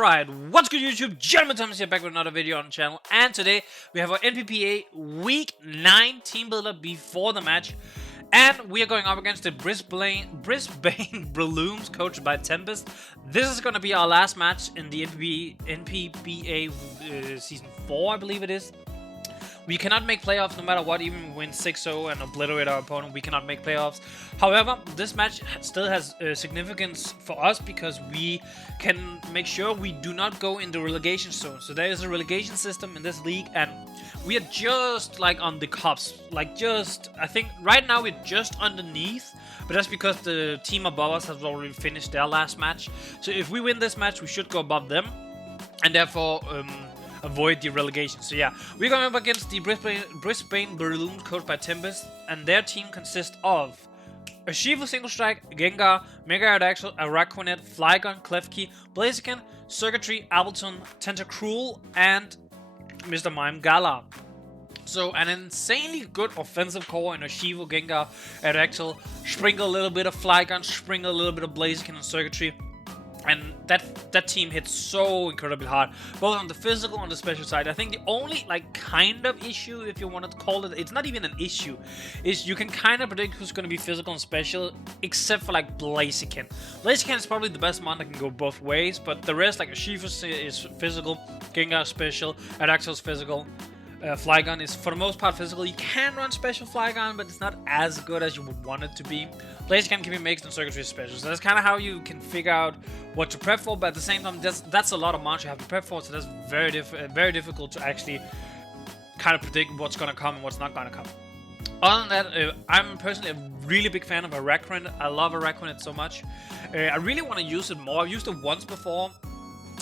Alright, what's good YouTube? Gentlemen, Tempest here back with another video on the channel, and today we have our NPBA Week 9 team builder before the match, and we are going up against the Brisbane Brelooms, coached by Tempest. This is going to be our last match in the NPBA Season 4, I believe it is. We cannot make playoffs no matter what, even win 6-0 and obliterate our opponent. We cannot make playoffs. However, this match still has significance for us because we can make sure we do not go in the relegation zone. So there is a relegation system in this league, and we are just like on the cusp. I think right now we're just underneath, but that's because the team above us has already finished their last match. So if we win this match, we should go above them, and therefore avoid the relegation. So yeah, we're going up against the Brisbane Brelooms, coached by Tempest, and their team consists of a Shiva Single Strike, Gengar, Mega Aerodactyl, Araquanid, Flygon, Klefki, Blaziken, Circuitry, Appleton, Tentacruel, and Mr. Mime Galar. So an insanely good offensive core in a Shiva, Gengar, Aerodactyl, sprinkle a little bit of Flygon, sprinkle a little bit of Blaziken and Circuitry. And that team hits so incredibly hard, both on the physical and the special side. I think the only kind of issue, if you want to call it, it's not even an issue, is you can kind of predict who's going to be physical and special, except for Blaziken. Blaziken is probably the best mon that can go both ways, but the rest, like Shiva is physical, Gengar special, Aerodactyl is physical. Flygon is for the most part physical. You can run special Flygon, but it's not as good as you would want it to be. Blaziken can be mixed and Circuitry special, so that's kind of how you can figure out what to prep for. But at the same time, that's a lot of mons you have to prep for, so that's very difficult to actually kind of predict what's going to come and what's not going to come. Other than that, I'm personally a really big fan of Araquanid. I love Araquanid so much. I really want to use it more. I've used it once before,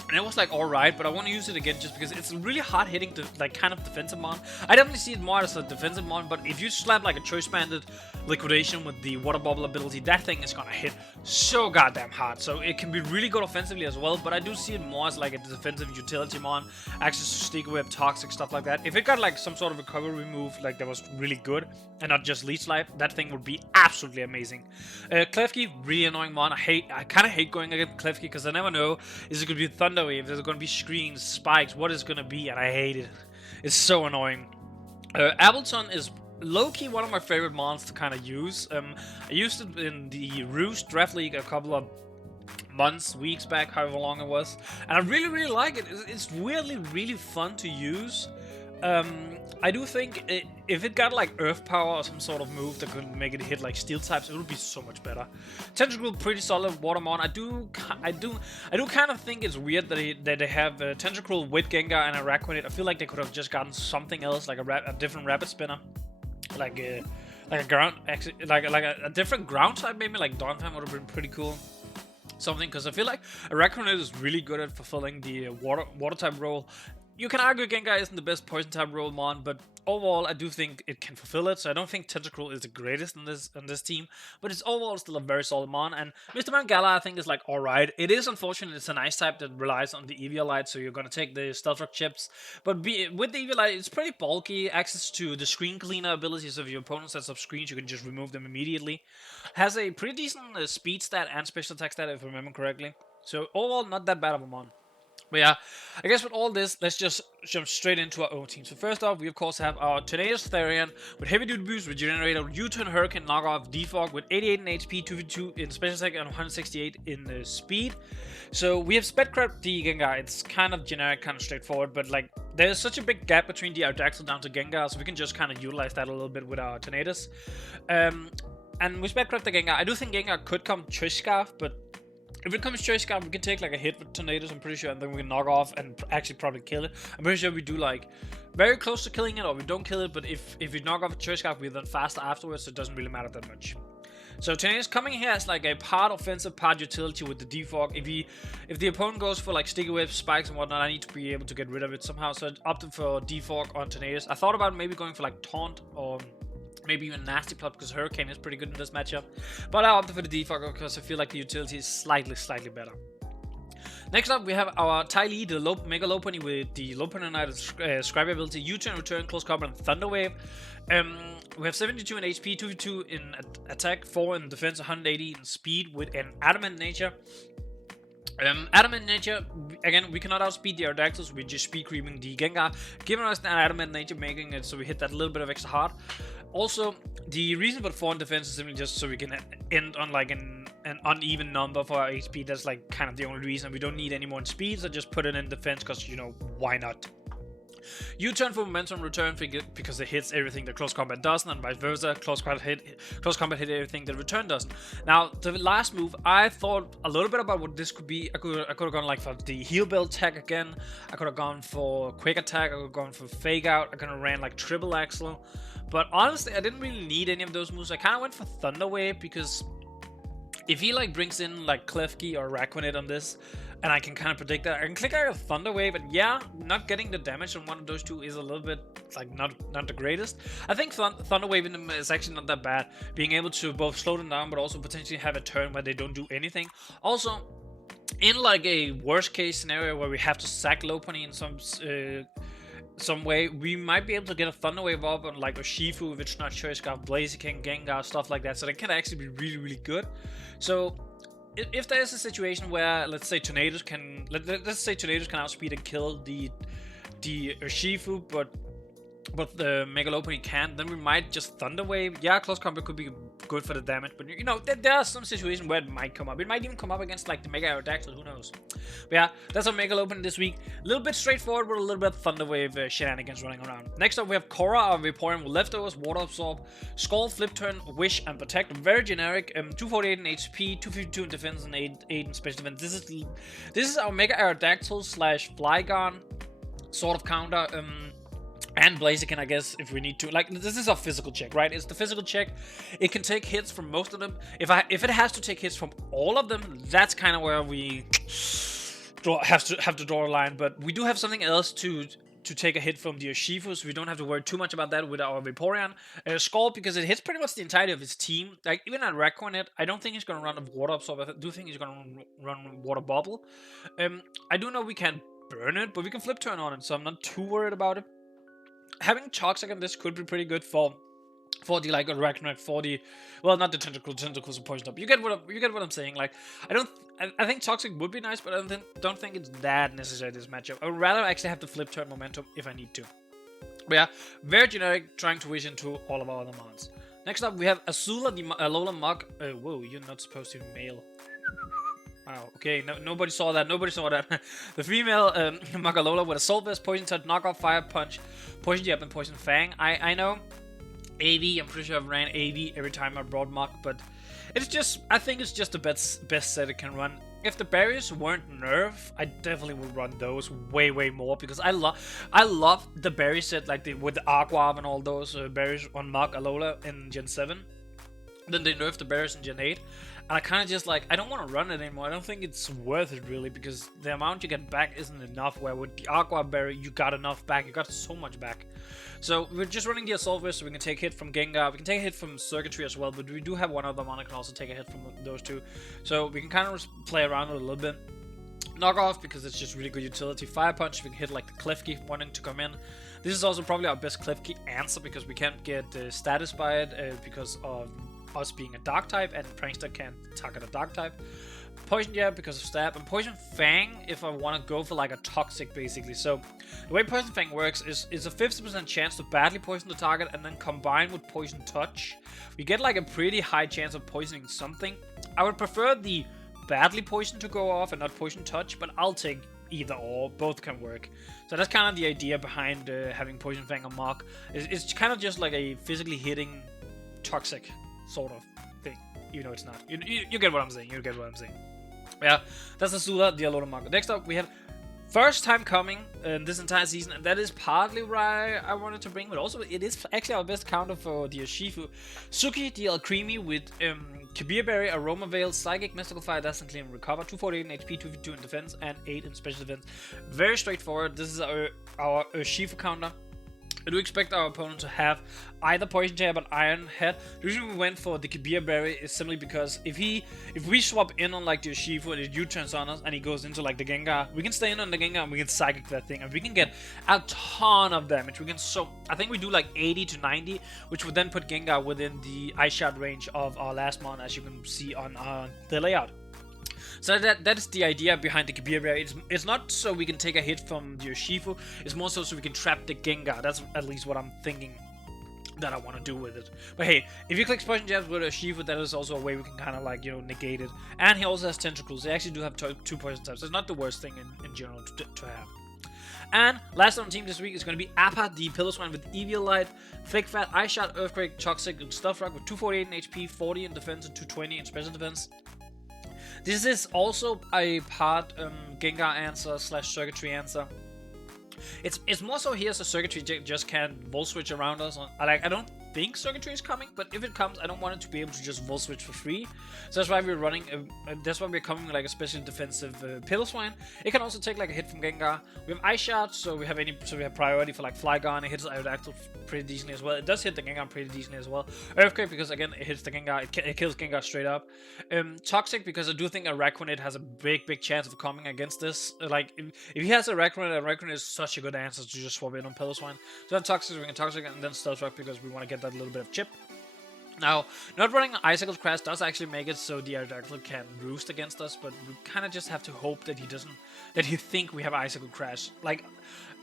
and it was alright, but I want to use it again just because it's really hard hitting to kind of defensive mon. I definitely see it more as a defensive mon, but if you slap a choice banded liquidation with the water bubble ability, that thing is gonna hit so goddamn hard. So it can be really good offensively as well, but I do see it more as a defensive utility mon, access to stick whip, toxic, stuff like that. If it got some sort of recovery move that was really good and not just leech life, that thing would be absolutely amazing. Klefki, really annoying mon. I kind of hate going against Klefki because I never know, is it gonna be Thunder Wave, there's gonna be screens, spikes, what is gonna be, and I hate it. It's so annoying. Appleton is low-key one of my favorite mons to kind of use. I used it in the Roost Draft League a couple of months, weeks back, however long it was, and I really like it. It's weirdly really fun to use. I do think if it got Earth Power or some sort of move that could make it hit Steel types, it would be so much better. Tentacruel, pretty solid Watermon. I do kind of think it's weird that they have Tentacruel with Gengar and Araquanid. I feel like they could have just gotten something else, a different Rapid Spinner, a ground, a different ground type maybe, Dawn-time would have been pretty cool. Something, because I feel like Araquanid is really good at fulfilling the water type role. You can argue Gengar isn't the best poison type role mon, but overall I do think it can fulfill it. So I don't think Tentacruel is the greatest in this team, but it's overall still a very solid mon. And Mr. Mime Galar I think is alright. It is unfortunate it's an ice type that relies on the Eviolite, so you're gonna take the Stealth Rock chips. But with the Eviolite, it's pretty bulky. Access to the screen cleaner abilities, so if your opponent sets up screens, you can just remove them immediately. Has a pretty decent speed stat and special attack stat, if I remember correctly. So overall, not that bad of a mon. But yeah, I guess with all this, let's just jump straight into our own team. So first off, we of course have our Tornadus Therian with Heavy Duty Boost, Regenerator, U-Turn Hurricane, Knockoff, Defog with 88 in HP, 2v2 in Special Attack, and 168 in Speed. So we have Spedcrab the Gengar. It's kind of generic, kind of straightforward, but there's such a big gap between the Aerodactyl down to Gengar, so we can just kind of utilize that a little bit with our Tornadus. And with Spedcrab the Gengar, I do think Gengar could come Choice Scarf, but if it comes Choice Scarf, we can take a hit with Tornadus, I'm pretty sure, and then we can knock off and actually probably kill it. I'm pretty sure we do very close to killing it, or we don't kill it, but if we knock off a Choice Scarf, we're then faster afterwards, so it doesn't really matter that much. So Tornadus coming here as a part offensive, part utility with the defog. If the opponent goes for sticky whips, spikes and whatnot, I need to be able to get rid of it somehow, so I opted for defog on Tornadus. I thought about maybe going for taunt or maybe even Nasty Plot, because Hurricane is pretty good in this matchup. But I opted for the defog because I feel like the utility is slightly better. Next up, we have our Tylee, the Mega Lopunny with the Lopunny Scribe ability, U-Turn, Return, Close Combat, and Thunder Wave. We have 72 in HP, 2v2 in attack, 4 in defense, 180 in speed with an Adamant nature. Adamant Nature, again, we cannot outspeed the Aerodactyls, we just speed creeping the Gengar, giving us an Adamant Nature, making it so we hit that little bit of extra hard. Also, the reason for the 4 in defense is simply just so we can end on like an uneven number for our HP. That's like kind of the only reason. We don't need any more in speed, so just put it in defense because, you know, why not? U-turn for momentum return because it hits everything that close combat doesn't, and vice versa. Close combat hit everything that return doesn't. Now, the last move, I thought a little bit about what this could be. I could have gone like for the heal belt tag again. I could have gone for quick attack. I could have gone for fake out. I could have ran like triple axle. But honestly, I didn't really need any of those moves. I kind of went for Thunder Wave because if he like brings in like Klefki or Raquanet on this, and I can kind of predict that, I can click out a Thunder Wave, and yeah, not getting the damage on one of those two is a little bit like not the greatest. I think Thunder Wave in them is actually not that bad, being able to both slow them down but also potentially have a turn where they don't do anything. Also, in like a worst case scenario where we have to sack Lopunny in some way, we might be able to get a Thunder Wave up on like a Shifu if it's not Choice Scarf, Blaziken, Gengar, stuff like that, so that can actually be really, really good. So if there's a situation where, let's say Tornadoes can outspeed and kill the Shifu, but the Mega Lopunny can't, then we might just Thunder Wave. Yeah, close combat could be good for the damage, but you know, there are some situations where it might come up. It might even come up against like the Mega Aerodactyl, who knows. But yeah, that's our Mega Lopunny this week. A little bit straightforward with a little bit of Thunder Wave shenanigans running around. Next up, we have Korra, our Vaporeon with leftovers, Water Absorb, Scald, Flip Turn, Wish, and Protect. Very generic. 248 in HP, 252 in defense, and 8 in special defense. This is our Mega Aerodactyl / Flygon sort of counter. And Blaziken, I guess, if we need to. Like, this is a physical check, right? It's the physical check. It can take hits from most of them. If it has to take hits from all of them, that's kind of where we have to draw a line. But we do have something else to take a hit from the Urshifu, so we don't have to worry too much about that with our Vaporeon. Scald, because it hits pretty much the entirety of his team. Like, even at Raquanet, I don't think he's going to run a Water Absorb. I do think he's going to run Water Bubble. I do know we can burn it, but we can Flip Turn on it, so I'm not too worried about it. Having Toxic on this could be pretty good for the like Ragnarok, for the, well, not the tentacles are poisoned up. You get what I'm saying. Like, I think Toxic would be nice, but I don't think it's that necessary this matchup. I would rather actually have the Flip Turn momentum if I need to. But yeah, very generic, trying to wish into all of our other mons. Next up, we have Azula, the Alola Mug. Whoa, you're not supposed to mail. Wow, okay, nobody saw that. The female Magalola with Assault Vest, Poison Touch, Knockoff, Fire Punch, Poison Jab, and Poison Fang. I know AV, I'm pretty sure I've ran AV every time I brought Mug, but I think it's just the best set it can run. If the barriers weren't nerfed, I definitely would run those way more, because I love the berry set, like with the Aqua and all those berries on Mug Alola in Gen 7. Then they nerfed the berries in Gen 8. And I kind of just like, I don't want to run it anymore. I don't think it's worth it really, because the amount you get back isn't enough, where with the Aqua Berry you got enough back. You got so much back. So we're just running the Assault Vest, so we can take a hit from Gengar. We can take a hit from Circuitry as well, but we do have one other one that can also take a hit from those two. So we can kind of play around with it a little bit. Knockoff, because it's just really good utility. Fire Punch, we can hit like the Klefki wanting to come in. This is also probably our best Klefki answer, because we can't get status by it because of us being a dark type, and Prankster can't target a dark type. Poison Jab because of stab, and Poison Fang if I want to go for like a toxic, basically. So the way Poison Fang works is a 50% chance to badly poison the target, and then combined with Poison Touch, we get like a pretty high chance of poisoning something. I would prefer the badly poison to go off and not Poison Touch, but I'll take either or. Both can work. So that's kind of the idea behind having Poison Fang on Mach. It's kind of just like a physically hitting toxic sort of thing. You know, it's not. You get what I'm saying. Yeah, that's Azula, the Alola Mug. Next up, we have first time coming this entire season, and that is partly why I wanted to bring, but also it is actually our best counter for the Urshifu. Suki, the Alcremie with Kabir Berry, Aroma Veil, Psychic, Mystical Fire, Dazzling Clean, Recover, 248 in HP, 252 in defense, and 8 in special defense. Very straightforward. This is our Urshifu counter. I do expect our opponent to have either Poison Jab or Iron Head. The reason we went for the Kabir Berry is simply because if we swap in on like the Urshifu and it U-turns on us and he goes into like the Gengar, we can stay in on the Gengar and we can Psychic that thing, and we can get a ton of damage. I think we do like 80 to 90, which would then put Gengar within the Ice Shot range of our last mon, as you can see on the layout. So that is the idea behind the Kabir. It's not so we can take a hit from the Urshifu, it's more so we can trap the Gengar. That's at least what I'm thinking that I want to do with it. But hey, if you click poison jabs with Urshifu, that is also a way we can kind of like, you know, negate it. And he also has tentacles. They actually do have 2 poison types. So it's not the worst thing in general to have. And last on the team this week is going to be Appa, the Piloswine with Eviolite, Thick Fat, Ice Shot, Earthquake, Toxic, and Stuff Rock with 248 in HP, 40 in defense, and 220 in special defense. This is also a part Gengar answer / circuitry answer. It's more so here so circuitry just can't volt switch around us. I don't think circuitry is coming, but if it comes, I don't want it to be able to just volt switch for free. So that's why we're running. That's why we're coming like a special defensive Piloswine. It can also take like a hit from Gengar. We have Ice Shot, so we have priority for like Flygon. It hits Aerodactyl pretty decently as well. It does hit the Gengar pretty decently as well. Earthquake because again it hits the Gengar. It kills Gengar straight up. Toxic because I do think Araquanid has a big chance of coming against this. Like if he has Araquanid is such a good answer to just swap in on Piloswine. So then Toxic, we can Toxic, and then Stealth Rock because we want to get that little bit of chip. Now, not running Icicle Crash does actually make it so the Aerodactyl can roost against us, but we kind of just have to hope that he think we have Icicle Crash. Like,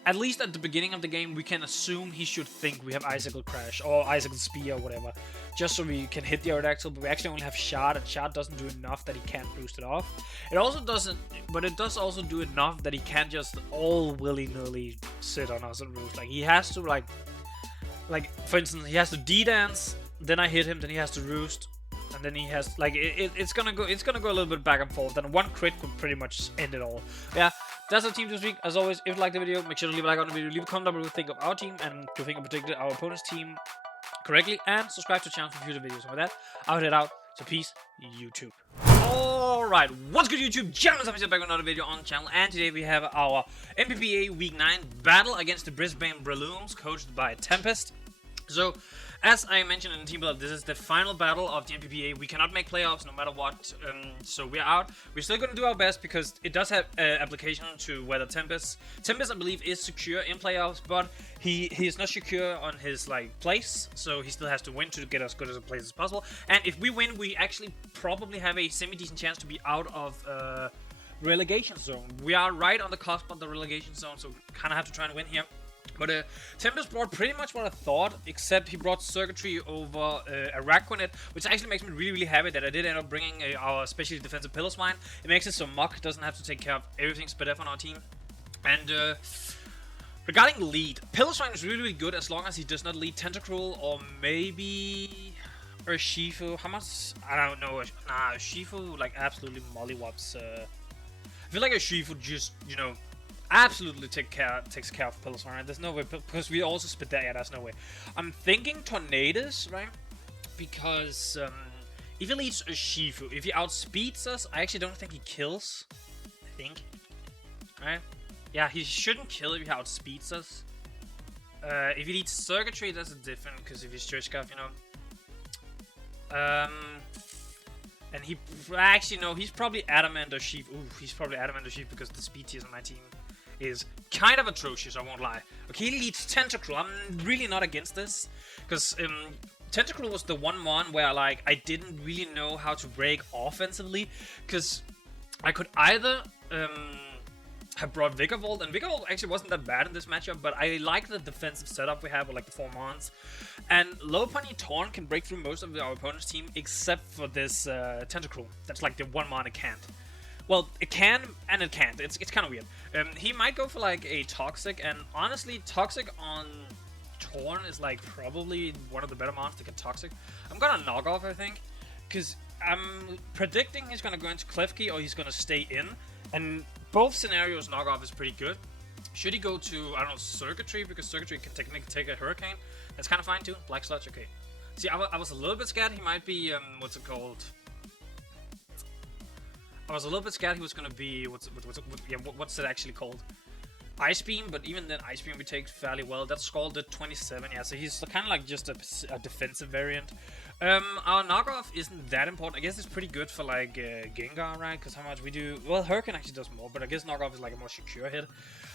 at least at the beginning of the game, we can assume he should think we have Icicle Crash or Icicle Spear or whatever, just so we can hit the Aerodactyl, but we actually only have Shard, and Shard doesn't do enough that he can't boost it off. It also doesn't, but it does also do enough that he can't just all willy-nilly sit on us and roost. Like, he has to, like, for instance, he has to D-dance, then I hit him, then he has to roost, and then he has, like, it's gonna go a little bit back and forth, and one crit could pretty much end it all. Yeah, that's our team this week. As always, if you like the video, make sure to leave a like on the video, leave a comment down below what you think of our team, and if you think I predicted our opponent's team correctly, and subscribe to the channel for future videos. And with that, I'll head out, so peace, YouTube. Alright, what's good YouTube? Gentlemen, I'm back with another video on the channel, and today we have our NPBA Week 9 battle against the Brisbane Brelooms, coached by Tempest. So, as I mentioned in the Teambuilder, this is the final battle of the NPBA. We cannot make playoffs no matter what, so we're out. We're still going to do our best because it does have application to whether Tempest, I believe, is secure in playoffs, but he is not secure on his like place, so he still has to win to get as good as a place as possible. And if we win, we actually probably have a semi-decent chance to be out of relegation zone. We are right on the cusp of the relegation zone, so kind of have to try and win here. But Tempest brought pretty much what I thought, except he brought circuitry over Araquanid, which actually makes me really happy that I did end up bringing our specially defensive Piloswine. It makes it so Muk doesn't have to take care of everything Spadef on our team. And regarding lead, Piloswine is really good as long as he does not lead Tentacruel or maybe Urshifu. How much? I don't know. Nah, Urshifu like absolutely mollywops. I feel like Urshifu just, you know, absolutely takes care of Piloswine, right? There's no way, because we also spit that. Yeah, there's no way. I'm thinking Tornadus, right? Because if he leads Urshifu, if he outspeeds us, I actually don't think he kills. I think, right? Yeah, he shouldn't kill if he outspeeds us. If he leads Circuitry, that's different, because if he's Stretchcraft, you know. And he actually, no, he's probably Adamant Urshifu. Ooh, he's probably Adamant Urshifu because the speed tiers on my team is kind of atrocious, I won't lie. Okay, he leads Tentacruel. I'm really not against this, because Tentacruel was the one where like I didn't really know how to break offensively, because I could either have brought Vigorvolt, and Vigorvolt actually wasn't that bad in this matchup, but I like the defensive setup we have with like the 4 Mons. And Lopunny Torn can break through most of our opponent's team except for this Tentacruel. That's like the 1 Mon it can't. Well, it can and it can't. It's kind of weird. He might go for like a Toxic, and honestly, Toxic on Torn is like probably one of the better mons to get Toxic. I'm gonna knock off, I think, because I'm predicting he's gonna go into Klefki or he's gonna stay in, and both scenarios knock off is pretty good. Should he go to, I don't know, Circuitry, because Circuitry can technically take a Hurricane. That's kind of fine too. Black Sludge, okay. See, I was a little bit scared he might be, what's it called? I was a little bit scared he was gonna be, what's it actually called? Ice Beam, but even then Ice Beam we take fairly well. That's Scald at 27, yeah, so he's kind of like just a defensive variant. Our knockoff isn't that important. I guess it's pretty good for like Gengar, right? Because how much we do, well, Hurricane actually does more, but I guess knockoff is like a more secure hit.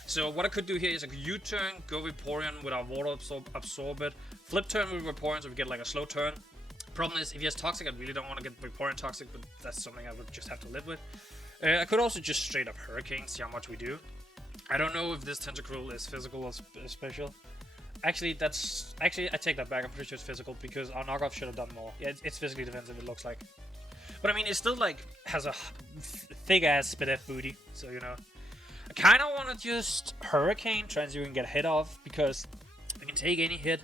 So what I could do here is like U-turn, go Vaporeon with our Water Absorb it, flip turn with Vaporeon so we get like a slow turn. Problem is, if he has Toxic, I really don't want to get Vaporeon Toxic, but that's something I would just have to live with. I could also just straight up Hurricane, see how much we do. I don't know if this Tentacruel is physical or special. Actually, I take that back. I'm pretty sure it's physical because our knockoff should have done more. Yeah, it's physically defensive, it looks like. But I mean, it still like has a thick ass Spadef booty, so you know. I kind of want to just Hurricane, try and see if we can get a hit off because I can take any hit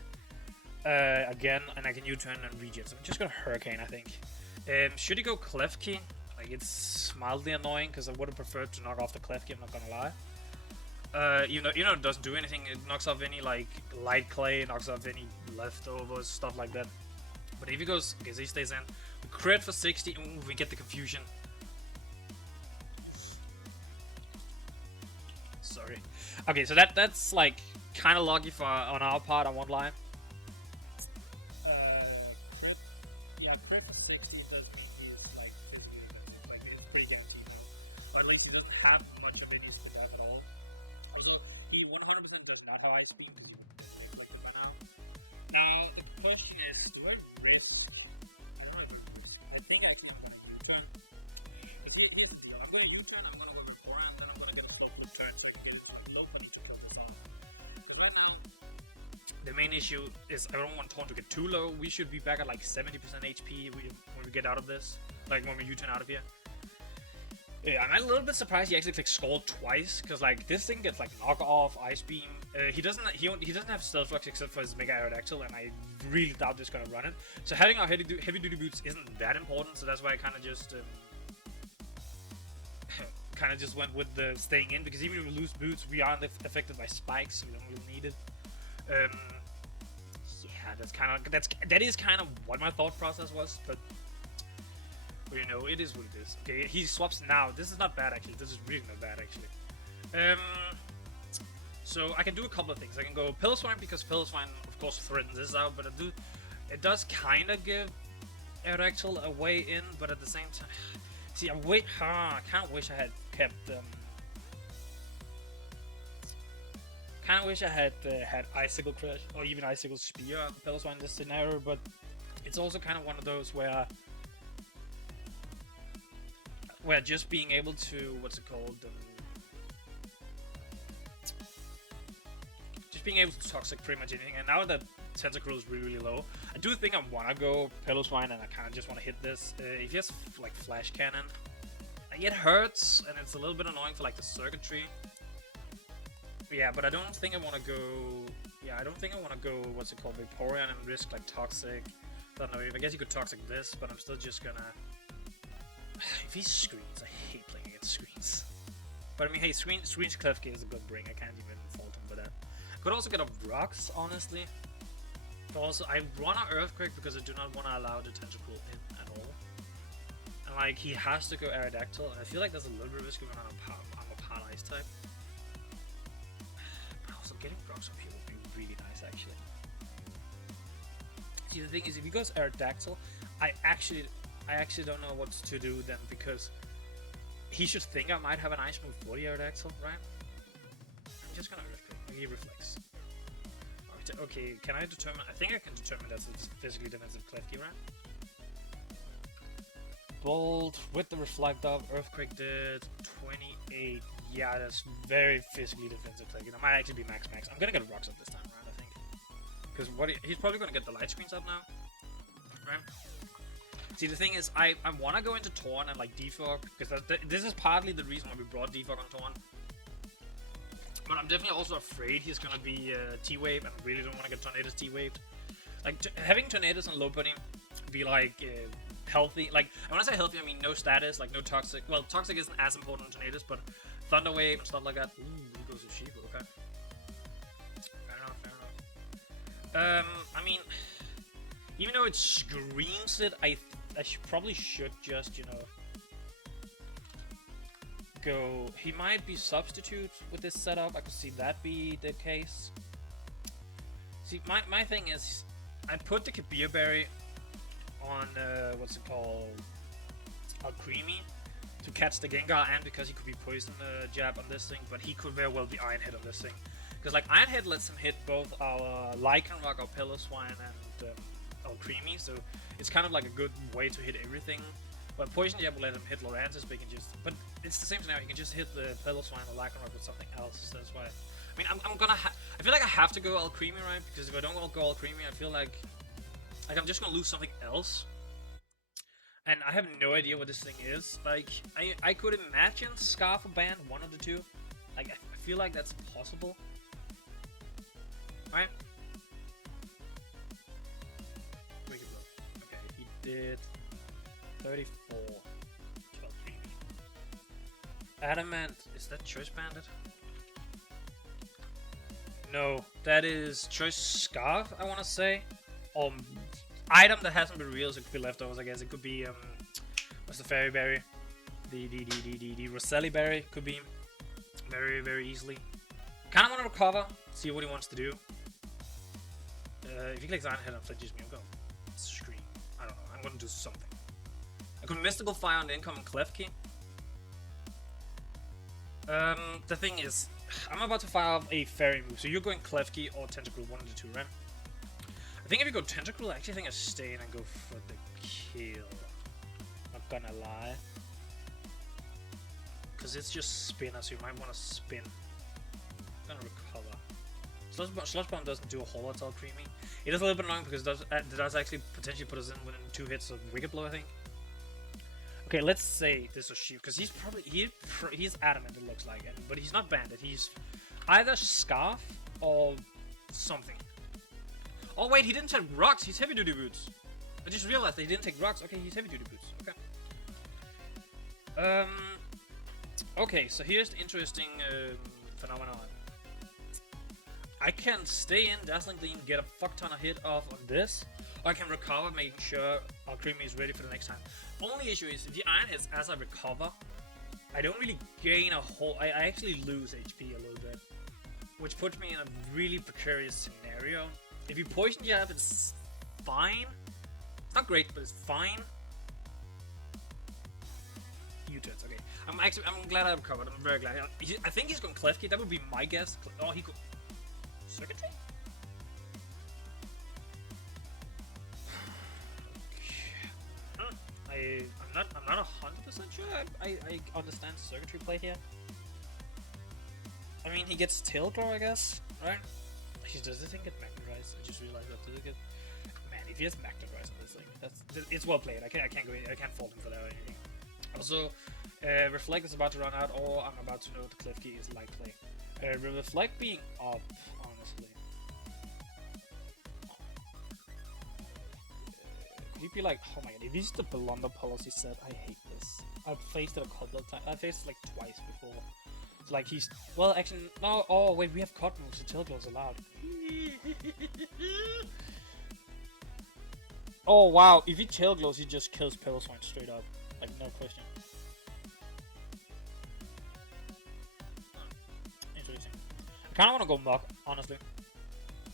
again, and I can U-turn and regen. So I'm just gonna Hurricane, I think. Should he go Klefki? Like it's mildly annoying because I would have preferred to knock off the Klefki. I'm not gonna lie. Even though it doesn't do anything, it knocks off any like light clay, knocks off any leftovers, stuff like that. But if he goes, okay, so he stays in. We crit for 60. Ooh, we get the confusion. Sorry. Okay, so that's like kind of lucky for on our part. I won't lie. Crit, yeah, crit for 60 does mean he's like it's pretty guaranteed. But at least he doesn't have much of any attack at all. Also, he 100% does not have ice beam. Now the question is, do I risk? I don't know if I risk. I think actually I'm going to U-turn. Here's the deal. I'm going to U-turn. I'm going to win before, and then I'm going to get a full U-turn so you get low potential of the bomb. So right now, the main issue is I don't want Taunt to get too low. We should be back at like 70% HP when we get out of this. Like when we U-turn out of here. Yeah, I'm a little bit surprised he actually clicked Scald twice, because like this thing gets like knock off, Ice Beam. He doesn't have Stealth Flux except for his Mega Aerodactyl, and I really doubt this gonna run it. So having our heavy duty boots isn't that important, so that's why I kind of just went with the staying in, because even if we lose boots, we aren't affected by spikes, so we don't really need it. Yeah, that is kind of what my thought process was, but. Well, you know, it is what it is. Okay, he swaps now. This is not bad, actually. This is really not bad, actually. So I can do a couple of things. I can go Piloswine, because Piloswine, of course, threatens this out, but it does kind of give Aerodactyl a way in, but at the same time... See, I kind of wish I had kept... kind of wish I had Icicle Crush, or even Icicle Spear on Piloswine in this scenario, but it's also kind of one of those where just being able to, just being able to Toxic pretty much anything, and now that Tentacruel is really low, I do think I want to go Piloswine, and I kind of just want to hit this. If he has, like, Flash Cannon, it hurts, and it's a little bit annoying for, like, the circuitry. Yeah, but I don't think I want to go, Vaporeon and risk, like, Toxic. I don't know, I guess you could Toxic this, but I'm still just gonna... If he screens, I hate playing against screens. But I mean, hey, screens Klefki is a good bring. I can't even fault him for that. I could also get a Rocks, honestly. But also, I want an Earthquake because I do not want to allow the Tentacruel in at all. And like, he has to go Aerodactyl, and I feel like that's a little bit risky when I'm a Part Ice type. But also, getting Rocks up here would be really nice, actually. See, the thing is, if he goes Aerodactyl, I actually don't know what to do then, because he should think I might have an Ice move for the Aerodactyl, right? I'm just gonna Earthquake. He reflects. Okay, can I determine? I think I can determine that's a physically defensive Klefki, right? Bolt with the Reflect Up. Earthquake did 28. Yeah, that's very physically defensive Klefki. That might actually be max. I'm gonna get a Rocks up this time, right? I think. Because he's probably gonna get the light screens up now, right? See, the thing is, I want to go into Torn and, like, Defog, because this is partly the reason why we brought Defog on Torn. But I'm definitely also afraid he's going to be T-Wave, and I really don't want to get Tornadus T-Waved. Like, having Tornadus and Low Bunny be, like, healthy. Like, when I say healthy, I mean no status, like, no Toxic. Well, Toxic isn't as important on Tornadus, but Thunder Wave and stuff like that. Ooh, he goes to Shifu, okay. Fair enough. I mean, even though it screams it, I probably should just, you know, go... He might be Substitute with this setup. I could see that be the case. See, my thing is, I put the Kabir Berry on, Creamy to catch the Gengar, and because he could be Poison Jab on this thing, but he could very well be Iron Head on this thing. Because, like, Iron Head lets him hit both our Lycanroc, our Piloswine, and our Creamy, so It's kind of like a good way to hit everything. But Poison Jab will let him hit Lorantis, but he can just... But it's the same scenario, he can just hit the Piloswine or Lycanroc with something else, that's why... I mean, I'm gonna I feel like I have to go all creamy, right? Because if I don't go all creamy, I feel like I'm just gonna lose something else. And I have no idea what this thing is. Like, I could imagine Scarf or Band, one of the two. Like, I feel like that's possible. Right? Wicked Blow. Okay, he did 34. 12 creamy. Adamant, is that Choice Bandit? No, that is Choice Scarf, I want to say. Item that hasn't been revealed, so it could be leftovers, I guess. It could be, what's the Fairy Berry? The Roselli Berry could be very, very easily. Kind of want to recover, see what he wants to do. If he clicks Iron Head and flinches me, I'm going to scream. I don't know, I'm going to do something. I could Mystical Fire on the incoming Klefki. The thing is, I'm about to fire off a Fairy move, so you're going Klefki or Tentacruel, one of the two, right? I think if you go Tentacruel, I actually think I stay in and go for the kill. Not gonna lie. Because it's just spinner, so you might want to spin. I'm gonna recover. Sludge Bomb doesn't do a whole lot, all creamy. It is a little bit annoying because it does actually potentially put us in within 2 hits of Wicked Blow, I think. Okay, let's say this was Sheep, because he's adamant, it looks like, but he's not banded. He's either Scarf or something. Oh wait, he didn't take rocks. He's heavy duty boots. I just realized that he didn't take rocks. Okay, he's heavy duty boots. Okay. Okay, so here's the interesting phenomenon. I can stay in Dazzling Gleam, get a fuck ton of hit off on this, or I can recover, making sure our Creamy is ready for the next time. Only issue is, if the Iron hits as I recover, I don't really gain a whole... I actually lose HP a little bit, which puts me in a really precarious scenario. If you Poison Jab, it's fine. It's not great, but it's fine. U-turns, okay. I'm glad I recovered. I'm very glad. I think he's going Klefki. That would be my guess. Oh, he could... Circuitry? I'm not 100% sure. I understand circuitry play here. I mean, he gets Tailglow, I guess, right? He doesn't think get Magnetize. I just realized that. Does it get... Man, if he has Magnetize on this thing, it's well played. I can't fault him for that or anything. Also, Reflect is about to run out, or I'm about to know the Klefki is likely. Reflect being up, honestly. Could he be like, oh my god, if he's the Blunder policy set, I hate this. I've faced it a couple of times. I've faced it like twice before. It's like he's, well, actually, no, oh wait, we have cut moves, so Tailglow's allowed. Oh wow, if he Tailglows, he just kills Piloswine straight up. Like, no question. Interesting. I kinda wanna go Muck, honestly.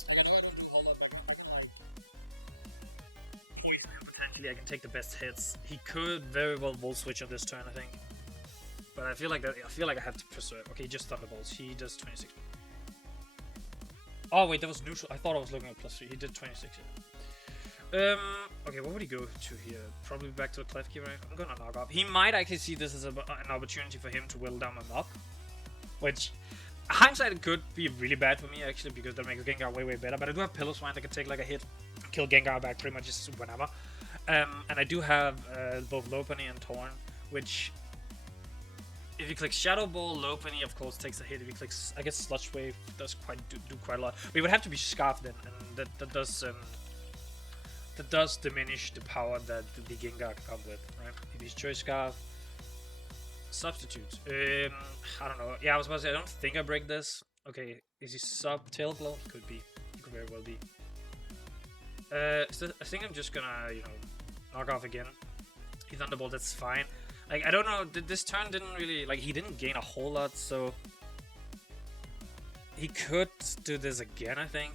Like, I know I don't do a whole lot, but I can like... Oh yeah, potentially I can take the best hits. He could very well Volt Switch on this turn, I think. But I feel like I have to preserve. Okay, just Thunderbolts. He does 26. Oh wait, that was neutral. I thought I was looking at +3. He did 26. Yeah. Okay, what would he go to here? Probably back to the Klefki, right? I'm gonna knock off. He might actually see this as an opportunity for him to whittle down my Muck, which hindsight it could be really bad for me actually, because that makes Gengar way better. But I do have Piloswine that can take like a hit, kill Gengar back pretty much just whenever. And I do have both Lopunny and Torn, which, if you click Shadow Ball, Lopunny of course takes a hit. If you click, I guess Sludge Wave does do quite a lot. But it would have to be Scarf then, and that does diminish the power that the Gengar can come with, right? If he's Choice Scarf, Substitute. I don't know. Yeah, I was about to say, I don't think I break this. Okay, is he sub Tailglow? Could be. It could very well be. I think I'm just gonna, you know, knock off again. He Thunderbolt, that's fine. Like, I don't know, this turn didn't really, like, he didn't gain a whole lot, so he could do this again, I think.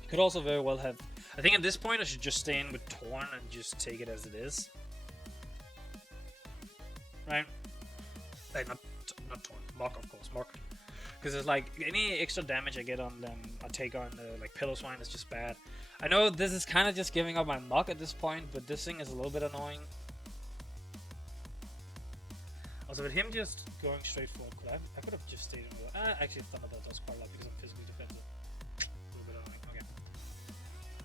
He could also very well have, I think at this point I should just stay in with Torn and just take it as it is. Right? Like, not Torn, Muck, of course, Muck. Because it's like, any extra damage I get on them, I take on like Piloswine is just bad. I know this is kind of just giving up my muck at this point, but this thing is a little bit annoying. Also, with him just going straight forward, I could have just stayed in the... actually, Thunderbolt does quite a lot because I'm physically defensive. A little bit annoying, okay.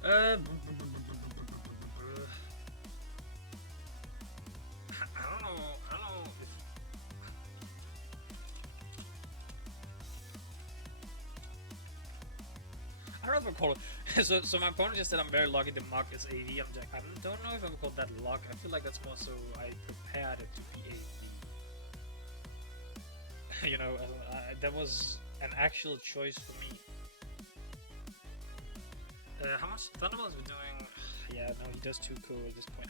I don't know if... I don't know if I call it... so my opponent just said I'm very lucky the muck is AD. I don't know if I would call that luck. I feel like that's more so I prepared it to be AD. You know, that was an actual choice for me. How much Thunderbolt has been doing? Yeah, no, he does too cool at this point.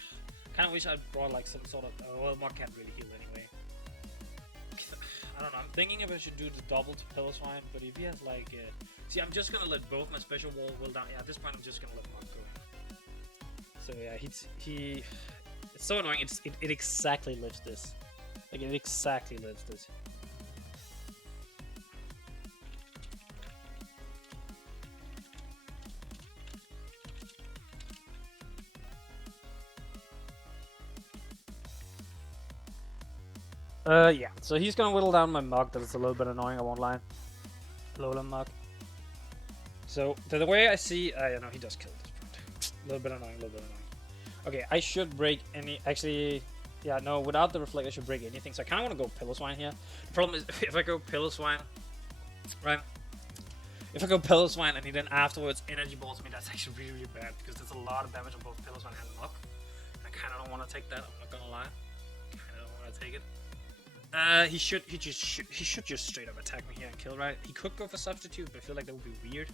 Kind of wish I'd brought like some sort of... well, Mark can't really heal anyway. I don't know, I'm thinking if I should do the double to Pillow Swine, but if he has like... see, I'm just gonna let both my special wall will down. Yeah, at this point I'm just gonna let Mark go in. So yeah, he... It's so annoying, it exactly lives this. Like, it exactly lives this. Yeah, so he's gonna whittle down my mug. That is a little bit annoying, I won't lie. Lola mug. So, the way I see... you know, he does kill at this point. A little bit annoying, Okay, I should break any... Actually, yeah, no, without the Reflect, I should break anything. So I kind of want to go Pillow Swine here. The problem is, if I go Pillow Swine, right? If I go Pillow Swine and he then afterwards Energy Balls me, that's actually really, really bad. Because there's a lot of damage on both Pillow Swine and mug. I kind of don't want to take that, I'm not gonna lie. Kind of don't want to take it. He should just straight up attack me here and kill, right? He could go for substitute, but I feel like that would be weird.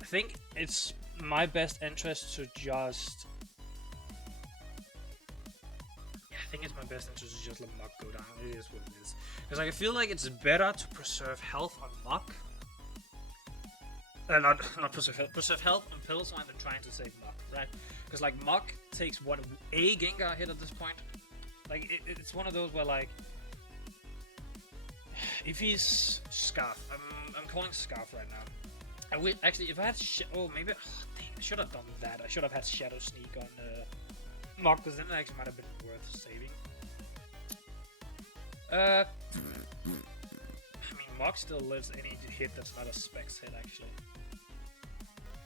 I think it's my best interest to just... Yeah, I think it's my best interest to just let Muck go down. It is what it is. Because like, I feel like it's better to preserve health on Muck. Not preserve health. Preserve health on Pillow Swine than trying to save Muck, right? Because like, Muck takes what, a Gengar hit at this point. Like, it's one of those where, like, if he's Scarf, I'm calling Scarf right now. I will actually, if I had maybe, dang, I should have done that. I should have had Shadow Sneak on Mog, because then it actually might have been worth saving. I mean, Mog still lives any hit that's not a Specs hit, actually.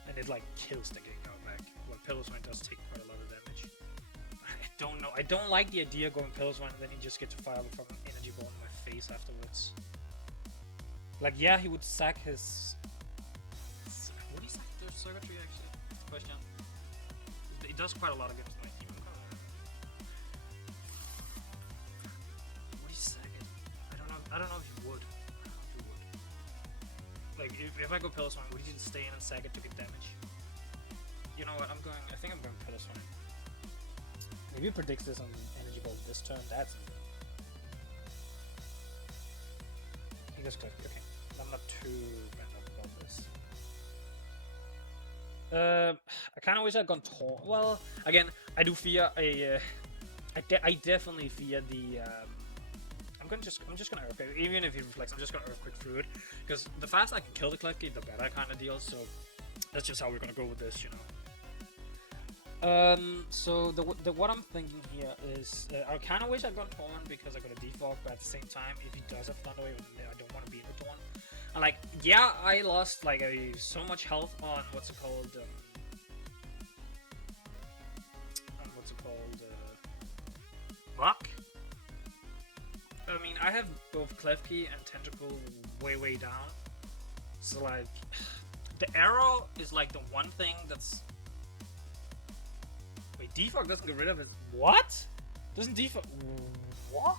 And it, like, kills the Gengar back. Well, Pillow Swine does take quite a lot of damage. I don't know. I don't like the idea of going Pillow Swine and then he just gets to fire from an Energy Ball in my face afterwards. Like, yeah, he would sack his... Would he sack the circuitry, actually? That's the question. He does quite a lot against my team. Would he sack it? I don't know if he would. Like, if I go Pillow Swine, would he just stay in and sack it to get damage? You know what, I think I'm going Pillow Swine. Maybe he predicts this on Energy Ball this turn, that's it. He goes Cliff, okay. I'm not too bent up about this. I kind of wish I'd gone Taunt. Well, again, I do fear a... I definitely fear the... I'm just gonna Earthquake. Even if he reflects, I'm just gonna Earthquake through it. Because the faster I can kill the Cliffgate, the better kind of deal, so... That's just how we're gonna go with this, you know. So what I'm thinking here is I kind of wish I'd gone Torn because I got a defog, but at the same time, if he does have Thunder Wave, I don't want to be in the Torn. And like, yeah, I lost like so much health on what's it called? Rock. I mean, I have both Klefki and Tentacle way down. So like, the arrow is like the one thing that's. Wait, defog doesn't get rid of it. What? Doesn't defog... What?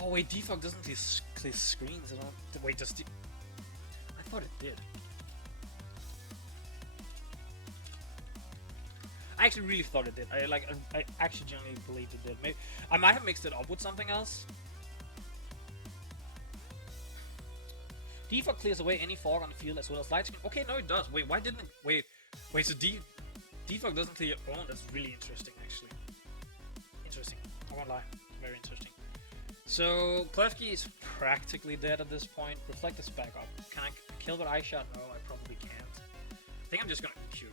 Oh wait, defog doesn't clear screens at all. Wait, does I thought it did. I actually really thought it did. I actually genuinely believed it did. Maybe I might have mixed it up with something else. Defog clears away any fog on the field as well as light screen. Okay, no, it does. Wait, why didn't it? Wait. So defog doesn't clear. Oh, that's really interesting, actually. Interesting. I won't lie. Very interesting. So Klefki is practically dead at this point. Reflect is back up. Can I kill with Eye Shot? No, I probably can't. I think I'm just gonna shoot.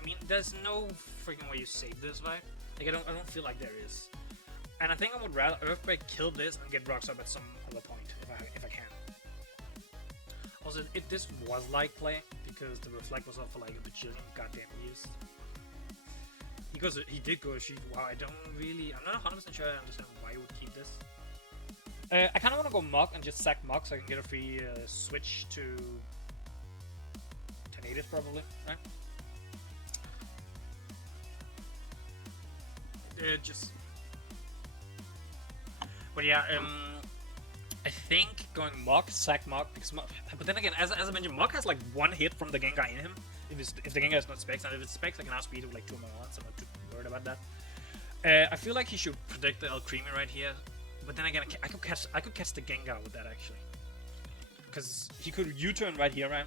I mean, there's no freaking way you save this, right? Like I don't feel like there is. And I think I would rather Earthquake, kill this, and get rocks up at some other point if I can. Also, this was light play because the reflect was up for like a bajillion goddamn years. He did go shoot. Wow, I'm not 100% sure I understand why you would keep this. I kind of want to go Mug and just sack Mug so I can get a free switch to Tornadoes probably, right? But yeah, I think going Mug, sack Mug, because but then again, as I mentioned, Mug has like one hit from the Gengar in him. If the Gengar is not Specs, and if it's Specs, I can outspeed it with like 2 more ones. I'm not too worried about that. I feel like he should predict the Alcremie right here, but then again, I could catch the Gengar with that actually, because he could U-turn right here, right?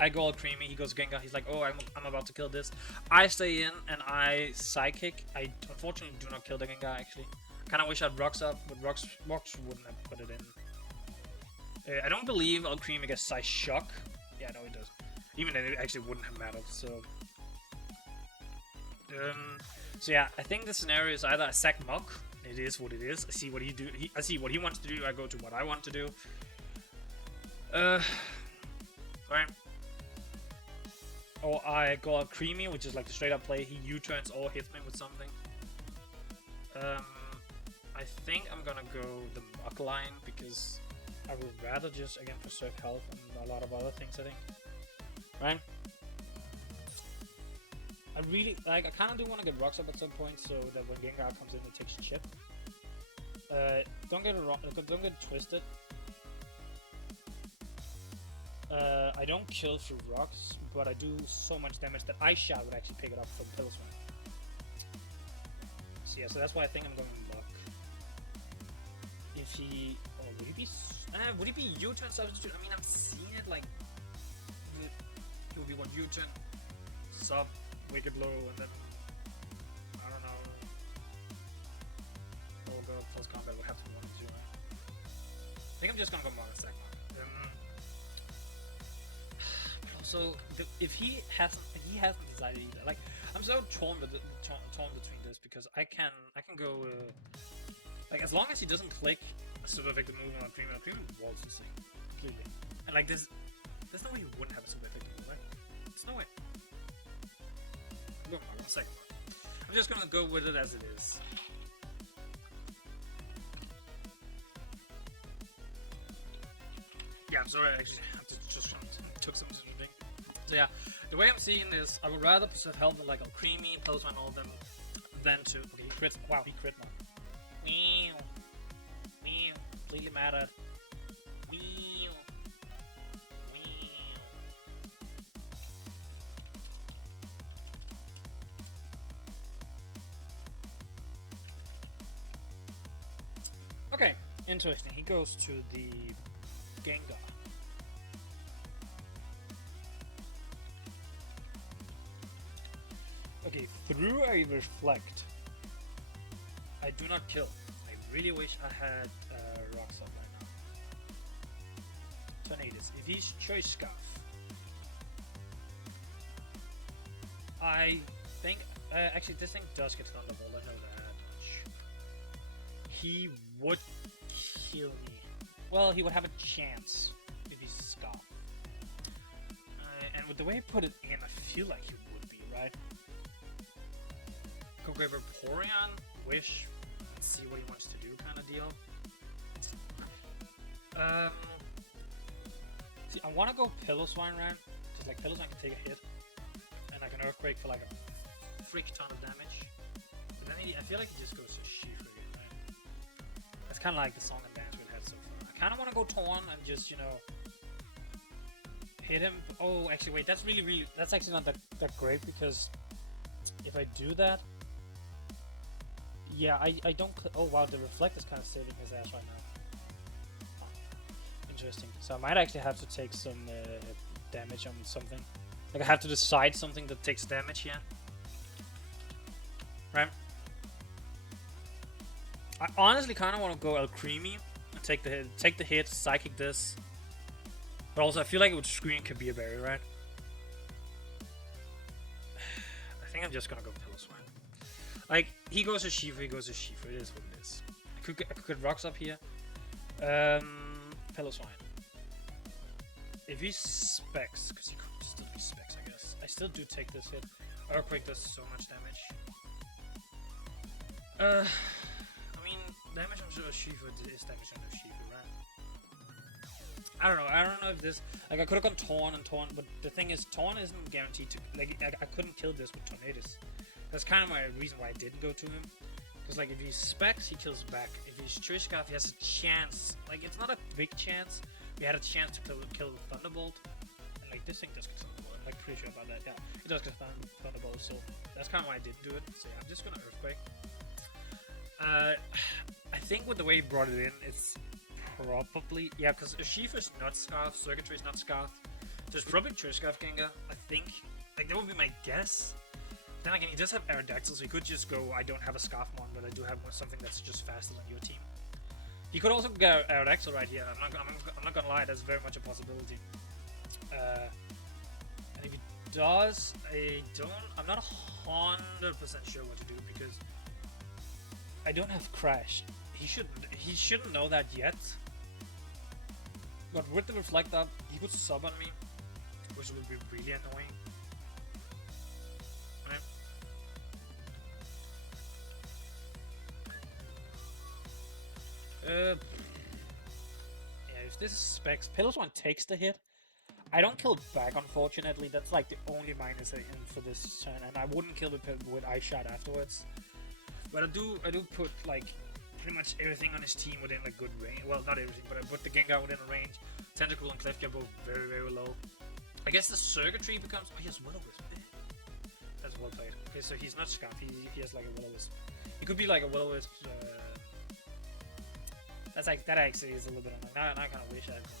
I go Alcremie, he goes Gengar. He's like, oh, I'm about to kill this. I stay in and I Psychic. I unfortunately do not kill the Gengar actually. Kind of wish I'd Rocks up, but Rocks wouldn't have put it in. I don't believe Alcremie gets Psy Shock. Yeah, no, it does. Even then, it actually wouldn't have mattered. So yeah, I think the scenario is either I sack Muk. It is what it is. I see what he do. I see what he wants to do. I go to what I want to do. Right. Or I go Alcremie, which is like the straight up play. He U-turns or hits me with something. I think I'm gonna go the Muk line because I would rather just again preserve health and a lot of other things. I think, right? I really like. I kind of do want to get rocks up at some point so that when Gengar comes in, it takes chip. Don't get it wrong. Don't get twisted. I don't kill through rocks, but I do so much damage that Ice Shot would actually pick it up from Pillow Swing. So yeah, so that's why I think I'm going Muk. If he, would he be U-turn substitute? I mean, I'm seeing it like he would be one U-turn, sub, wicked blow, and then I don't know. Oh god, close combat would have to be 1 and 2. Right? I think I'm just gonna go Muk second. So if he hasn't decided either. Like I'm so torn between this because I can go like as long as he doesn't click a super effective move on Alcremie walls this thing completely. And like there's no way he wouldn't have a super effective move, right? There's no way. I'm going on a second one. I'm just gonna go with it as it is. Yeah, I'm sorry, I actually have to just took some to drink. So yeah, the way I'm seeing is I would rather preserve health with like Alcremie, Postman, all of them, than to okay, he crits. Wow, he crit now. Meow. Completely mad at. Meow. Okay, interesting. He goes to the Gengar. Okay, through a Reflect, I do not kill. I really wish I had Rocks up right now. Tornadoes. If he's Choice Scarf, I think actually this thing does get Thunderbolt. I know that much. He would kill me. Well, he would have a chance if he's Scarf. And with the way I put it in, I feel like he would be, right? Go grab Vaporeon, Wish, and see what he wants to do kind of deal. See, I want to go Pillow Swine right? Because like Pillow Swine can take a hit, and I can Earthquake for like a freak ton of damage. But then I feel like he just goes to She Frigate, right? That's kind of like the song and dance we've had so far. I kind of want to go Torn and just, you know, hit him. Oh, actually, wait, that's that's actually not that great because if I do that, yeah, I don't. Oh wow, the Reflect is kind of saving his ass right now. Oh, interesting. So I might actually have to take some damage on something. Like I have to decide something that takes damage here, right? I honestly kind of want to go El Creamy and take the hit, psychic this. But also, I feel like it would screen Kabir Berry, right? I think I'm just gonna go Pillow Swine. Like, he goes to Shifu, he goes to Shifu. It is what it is. I could get rocks up here. Pillow Swine. If he specs, because he could still be specs, I guess. I still do take this hit. Earthquake does so much damage. I mean, damage on Shifu is damage on Shifu, right? I don't know if this... Like, I could have gone Torn and Torn, but the thing is, Torn isn't guaranteed to... Like, I couldn't kill this with Tornadus. That's kind of my reason why I didn't go to him. Because, like, if he specs, he kills back. If he's Trishka, he has a chance. Like, it's not a big chance. We had a chance to kill Thunderbolt. And, like, this thing does kill Thunderbolt. I'm, like, pretty sure about that. Yeah, it does kill Thunderbolt, so that's kind of why I didn't do it. So, yeah, I'm just gonna Earthquake. I think with the way he brought it in, it's probably... Yeah, because Shifu's not Scarf, Circuitry's not Scarf. So it's probably Trishka Gengar, I think. Like, that would be my guess. Then again, he does have Aerodactyl, so he could just go, I don't have a Scarf one, but I do have something that's just faster than your team. He could also get Aerodactyl right here. I'm not gonna lie, that's very much a possibility. And if he does, I'm not 100% sure what to do, because I don't have Crash. He shouldn't know that yet. But with the Reflect Up, he could sub on me, which would be really annoying. Right? Yeah, if this is specs, Pillow Swine takes the hit. I don't kill back, unfortunately. That's like the only minus for this turn, and I wouldn't kill it with Ice Shot afterwards. But I do put like pretty much everything on his team within a good range. Well, not everything, but I put the Gengar within a range. Tentacle and Clefty are both very, very low. I guess the Circuitry becomes... Oh, he has Will-O-Wisp. That's well played. Okay, so he's not Scarf. He has like a Will-O-Wisp. He could be like a Will-O-Wisp. That actually is a little bit annoying. Now I kind of wish I had gone...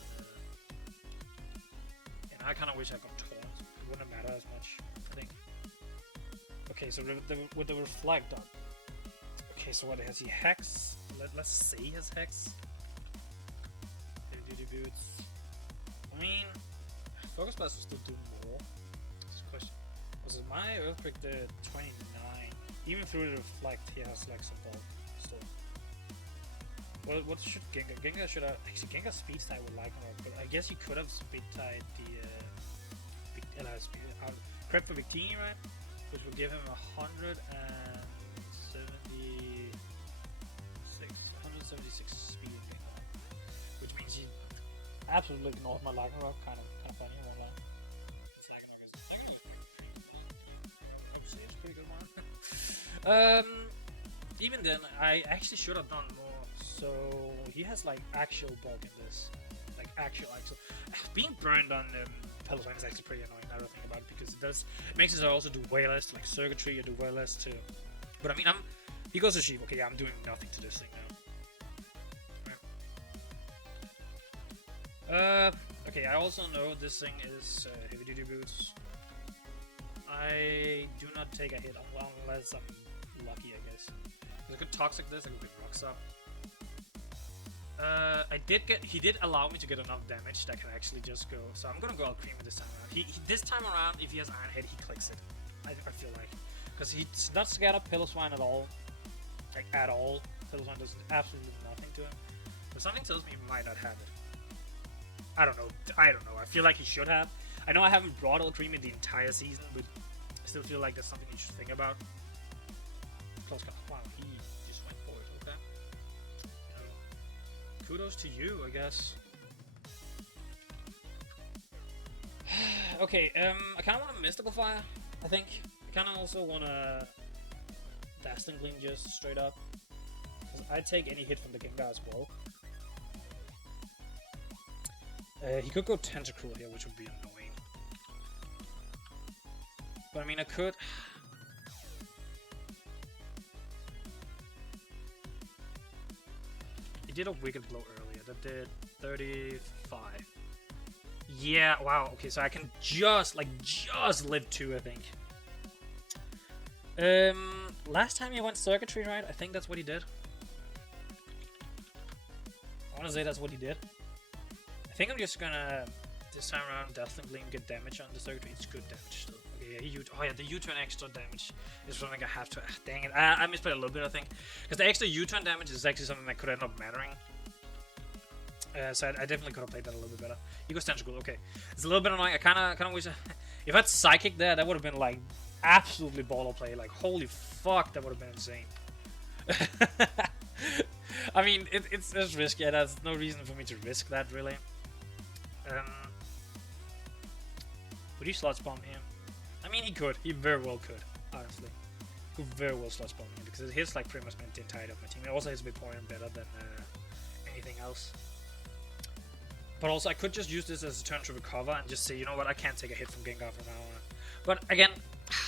I kind of wish I got Torn. It wouldn't matter as much, I think. Okay, so with the Reflect up. Okay, so what has he? Hex? Let's say he has Hex. Boots. I mean, Focus Blast will still do more. This question. Was my Earthquake the 29? Even through the Reflect, he has like some bulk still. Well, what should Gengar? Gengar should have... Actually, Gengar Speed Type would like him, but I guess he could have Speed Type the... Prep for Victini, right? Which would give him 176 speed in Gengar. Which means he absolutely ignored my Lycanroc. Kind of funny about that. It's pretty good one. Even then, I actually should have done more. So he has like actual bulk in this, like actual. Being burned on Pillow Swine is actually pretty annoying now that I think about it, because it makes it also do way less, like Circuitry, you do way less too. But I mean, he goes to Sheep. Okay, yeah, I'm doing nothing to this thing now. Okay, I also know this thing is heavy duty boots. I do not take a hit unless I'm lucky, I guess. I could Toxic this, I could get Rocks up. He did allow me to get enough damage that can actually just go, so I'm gonna go out Cream this time around. This time around, if he has Iron Head, he clicks it. I feel like. Because he's not scared of Pillow Swine at all. Like, at all. Pillow Swine does absolutely nothing to him. But something tells me he might not have it. I don't know. I feel like he should have. I know I haven't brought All Cream in the entire season, but I still feel like that's something you should think about. Close cut. Wow, he just went for it. Okay. Kudos to you, I guess. Okay, I kind of want a Mystical Fire, I think. I kind of also want a Dazzling Gleam just straight up. I'd take any hit from the Gengar as well. He could go Tentacruel here, which would be annoying. But I mean, I could... He did a Wicked Blow earlier. That did 35. Yeah, wow. Okay, so I can just live 2, I think. Last time he went Circuitry, right? I think that's what he did. gonna say that's what he did. I think I'm just gonna this time around Deathling Gleam get damage on the circuitry. It's good damage still. Okay, yeah, the U-turn extra damage is something I have to. Dang it, I misplayed a little bit, I think, because the extra U-turn damage is actually something that could end up mattering. So I definitely could have played that a little bit better. Ego Stench Ghoul, okay. It's a little bit annoying. I kind of wish if I had Psychic there, that would have been like absolutely baller play. Like holy fuck, that would have been insane. I mean, it's risky. Yeah, there's no reason for me to risk that really. Would he slot spawn here? I mean, he could. He very well could. Honestly, he could very well slot spawn here because it hits like pretty much the entirety of my team. It also hits Vaporeon better than anything else. But also, I could just use this as a turn to recover and just say, you know what, I can't take a hit from Gengar from now on. But again,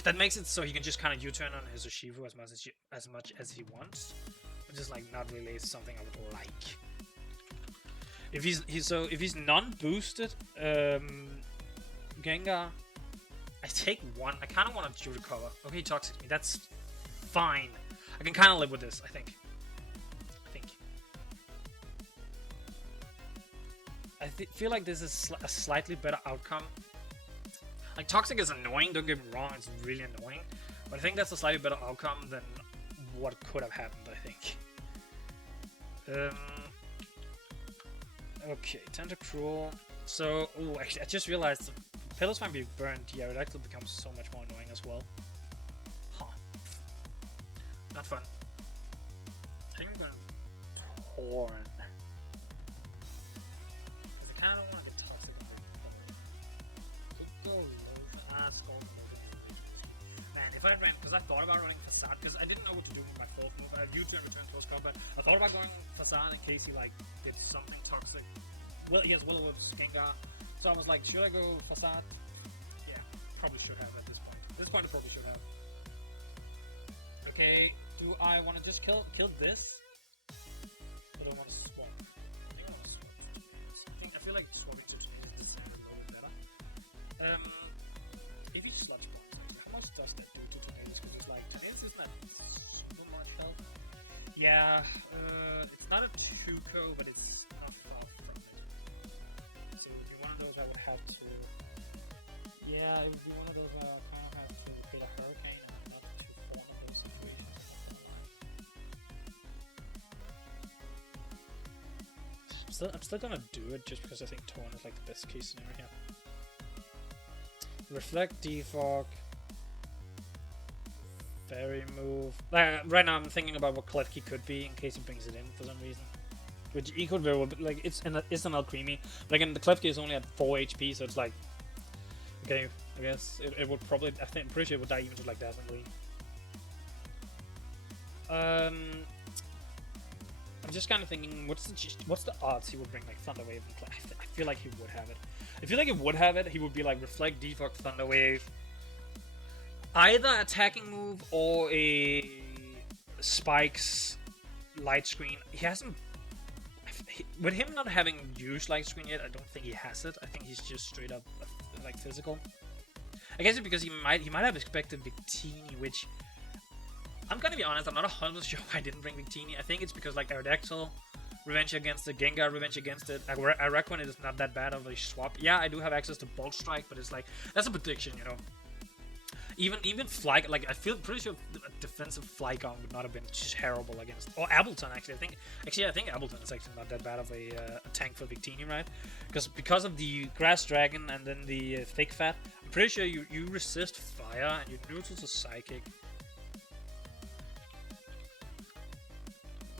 that makes it so he can just kind of U-turn on his Urshifu as much as he wants, which is like not really something I would like. If he's non-boosted Gengar, I take one. I kind of want to recover. Okay, he toxics me. That's fine. I can kind of live with this. I think. I feel like this is a slightly better outcome. Like, Toxic is annoying, don't get me wrong, it's really annoying. But I think that's a slightly better outcome than what could have happened, I think. Okay, Tentacruel. So, oh, actually, I just realized the Pillows might be burned. Yeah, it actually becomes so much more annoying as well. Huh. Not fun. I think I'm gonna Torn. I kind of want to get Toxic on Man, if I ran, because I thought about running Facade, because I didn't know what to do with my fourth move. I have U-turn, return, close combat. I thought about going Facade in case he like did something toxic. Well, he has Will-O-Wisp, Gengar. So I was like, should I go Facade? Yeah, probably should have at this point. At this point, I probably should have. Okay, do I want to just kill this? Or do I want to swap? I think I want to swap. I feel like swapping to Tempest is a little bit better. If he slot spawns, how much does that do to Tempest? Because it's like, Tempest is not super much health. Yeah, it's not a 2-co, but it's not far from it. So it would be one of those I would have to... Yeah, it would be one of those I kind of have to create a Hurricane and not to one of those situations. I'm still gonna do it just because I think Torn is like the best case scenario here. Reflect, Defog, Fairy move. Right now I'm thinking about what Klefki could be in case he brings it in for some reason. Which he could very well, like it's an Alcremie. But again, the Klefki is only at 4 HP, so it's like, okay, I guess it would probably. I'm pretty sure it would die even to like Dazzling. I'm just kind of thinking, what's the odds he would bring like Thunder Wave and I feel like he would have it. I feel like he would have it. He would be like Reflect, Defog, Thunder Wave, either attacking move or a Spikes Light Screen. He hasn't. With him not having used Light Screen yet, I don't think he has it. I think he's just straight up like physical. I guess it's because he might have expected Victini, which. I'm gonna be honest, I'm not 100% sure why I didn't bring Victini. I think it's because like Aerodactyl, Revenge against it, Gengar, Revenge against it. I reckon it is not that bad of a swap. Yeah, I do have access to Bolt Strike, but it's like, that's a prediction, you know. Even Fly, like I feel pretty sure a defensive Flygon would not have been terrible against, or Ableton actually. I think Ableton is actually not that bad of a tank for Victini, right? Because of the Grass Dragon and then the Thick Fat, I'm pretty sure you resist fire and you're neutral to Psychic.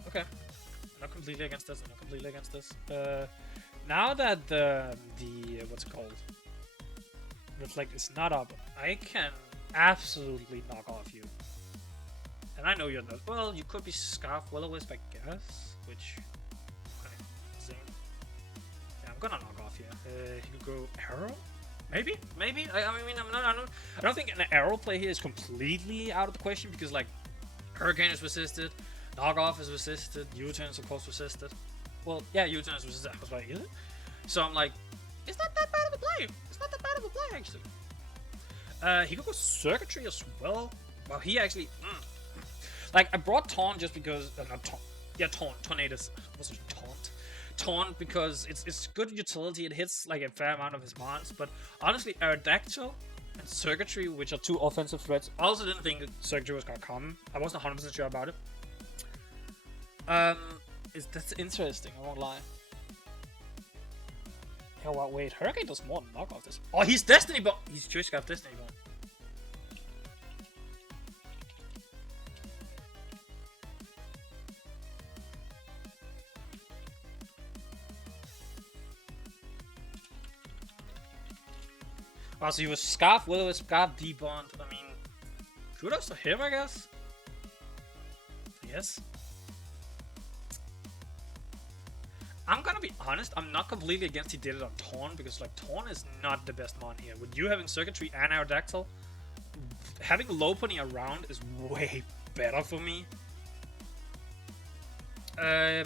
Okay, I'm not completely against this. Now that the what's it called? Reflect is not up, I can absolutely knock off you. And I know you're not. Well, you could be Scarf Will-O-Wisp, I guess. Which, okay, insane. Yeah, I'm gonna knock off you. You could go Arrow. Maybe. I mean, I don't think an Arrow play here is completely out of the question because like Hurricane is resisted. Knockoff is resisted, U-turn is of course resisted. Well, yeah, U-turn is resisted, that was right, either. So I'm like, it's not that bad of a play. Actually. He could go Circuitry as well. Well, he actually, like, I brought Taunt just because, not Taunt. Yeah, Taunt, Tornadus. What's it, Taunt? Taunt because it's good utility. It hits like a fair amount of his mons, but honestly, Aerodactyl and Circuitry, which are two offensive threats, I also didn't think that Circuitry was gonna come. I wasn't 100% sure about it. That's interesting, I won't lie. Oh wow, wait, Hurricane does more than knock off this. Oh, he's Destiny Bond! He's just got Destiny Bond. Oh, so he was Scarf, Will-O-Wisp, Scarf, D-Bond. I mean, kudos to him, I guess. Yes. I'm gonna be honest, I'm not completely against he did it on Taunt, because like Taunt is not the best mon here. With you having Circuitry and Aerodactyl, having Lopunny around is way better for me. I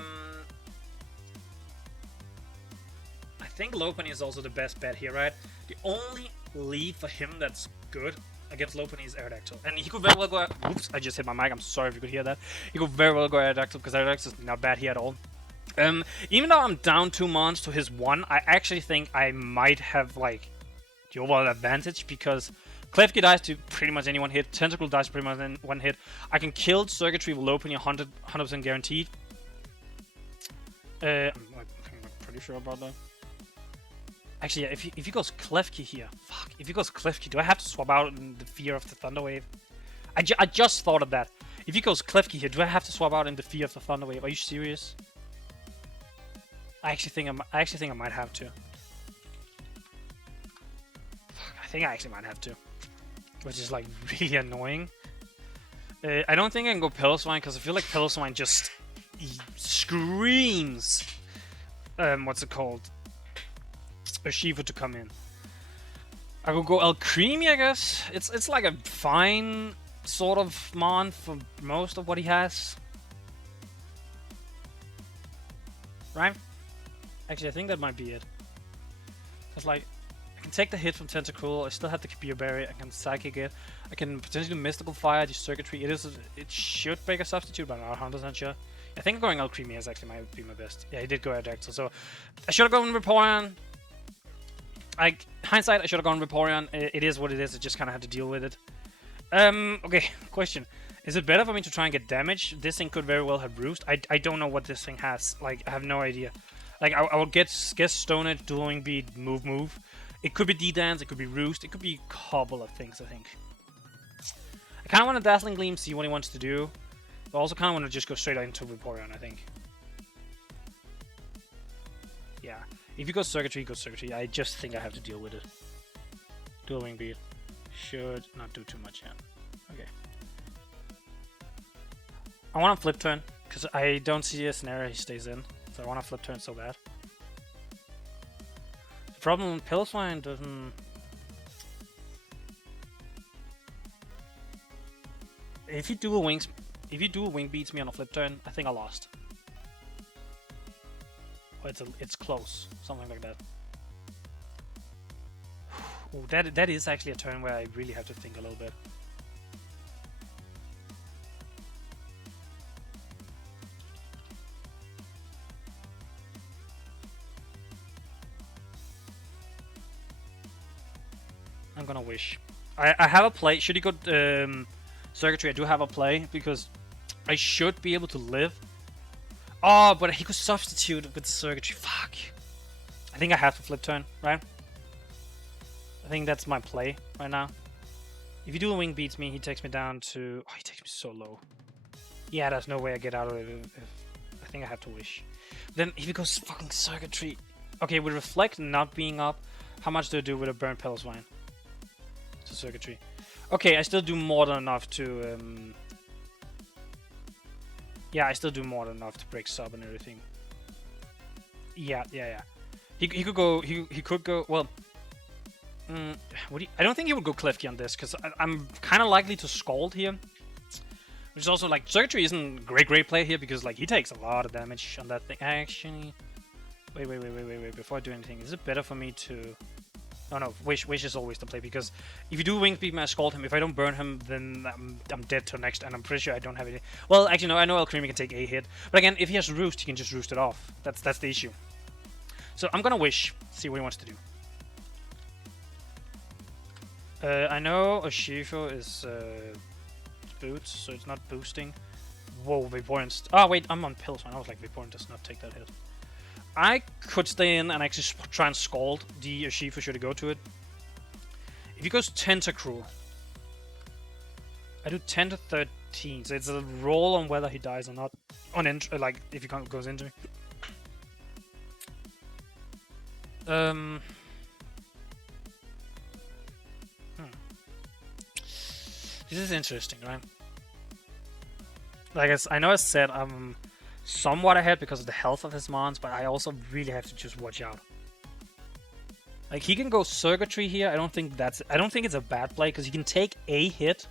think Lopunny is also the best bet here, right? The only lead for him that's good against Lopunny is Aerodactyl. And he could very well go... Oops, I just hit my mic. I'm sorry if you could hear that. He could very well go Aerodactyl, because Aerodactyl is not bad here at all. Even though I'm down 2 mons to his 1, I actually think I might have, like, the overall advantage, because Klefki dies to pretty much any one hit. Tentacle dies to pretty much one hit. I can kill Circuitry with Lopunny 100% guaranteed. I'm pretty sure about that. Actually, yeah, if he goes Klefki here, fuck. If he goes Klefki, do I have to swap out in the fear of the Thunder Wave? I just thought of that. If he goes Klefki here, do I have to swap out in the fear of the Thunder Wave? Are you serious? I actually think I might have to. Fuck, I think I actually might have to, which is like really annoying. I don't think I can go Piloswine because I feel like Piloswine just screams. What's it called? Urshifu to come in. I will go Alcremie, I guess. It's like a fine sort of mon for most of what he has. Right? Actually, I think that might be it. Cause like, I can take the hit from Tentacool. I still have the Kabir Berry. I can Psychic it. I can potentially Mystical Fire the Circuitry. It should break a substitute, but I'm not 100% sure. I think going Alcremie is actually might be my best. Yeah, he did go Aerodactyl, so I should have gone Vaporeon. Hindsight, I should have gone Vaporeon. It is what it is. I just kind of had to deal with it. Okay, question. Is it better for me to try and get damage? This thing could very well have Roost. I don't know what this thing has. Like, I have no idea. Like, I will guess Stone Edge, Dueling Beat, Move. It could be D-Dance, it could be Roost. It could be a couple of things, I think. I kind of want a Dazzling Gleam, see what he wants to do. But I also kind of want to just go straight into Vaporeon, I think. Yeah. If you go Circuitry, you go Circuitry. I just think I have to deal with it. Dueling Beat. Should not do too much yet. Okay. I want to Flip Turn, because I don't see a scenario he stays in. So I want to Flip Turn so bad. The problem with Piloswine doesn't... If you dual wing beats me on a Flip Turn, I think I lost. Or it's close, something like that. Ooh, that is actually a turn where I really have to think a little bit. I'm gonna wish. I have a play. Should he go Circuitry? I do have a play because I should be able to live. Oh, but he could substitute with the Circuitry. Fuck. I think I have to Flip Turn, right? I think that's my play right now. If you do a wing beats me, he takes me down to... Oh, he takes me so low. Yeah, there's no way I get out of it. I think I have to wish. Then if he goes fucking Circuitry... Okay, with Reflect not being up, how much do I do with a Burnt Piloswine? To Circuitry. Okay, I still do more than enough to... Yeah, I still do more than enough to break sub and everything. Yeah. He could go... He could go... Well... I don't think he would go Klefki on this, because I'm kind of likely to Scald here. Which is also, like, Circuitry isn't great play here, because, like, he takes a lot of damage on that thing. Actually... Wait. Before I do anything, is it better for me to... Oh no, Wish is always the play, because if you do Wing Beam, I Scald him. If I don't burn him, then I'm dead till next, and I'm pretty sure I don't have any. Well, actually, no, I know Alcremie can take a hit. But again, if he has Roost, he can just Roost it off. That's the issue. So I'm gonna Wish, see what he wants to do. I know Urshifu is boots, so it's not boosting. Whoa, Vaporeon. Oh wait, I'm on pills. I was like, Vaporeon does not take that hit. I could stay in and actually try and Scald the Urshifu should he go to it. If he goes Tentacruel, I do 10 to 13, so it's a roll on whether he dies or not. On like if he goes into me. This is interesting, right? Like I know I said I'm somewhat ahead because of the health of his mons, but I also really have to just watch out. Like he can go Circuitry here. I don't think it's a bad play because he can take a hit.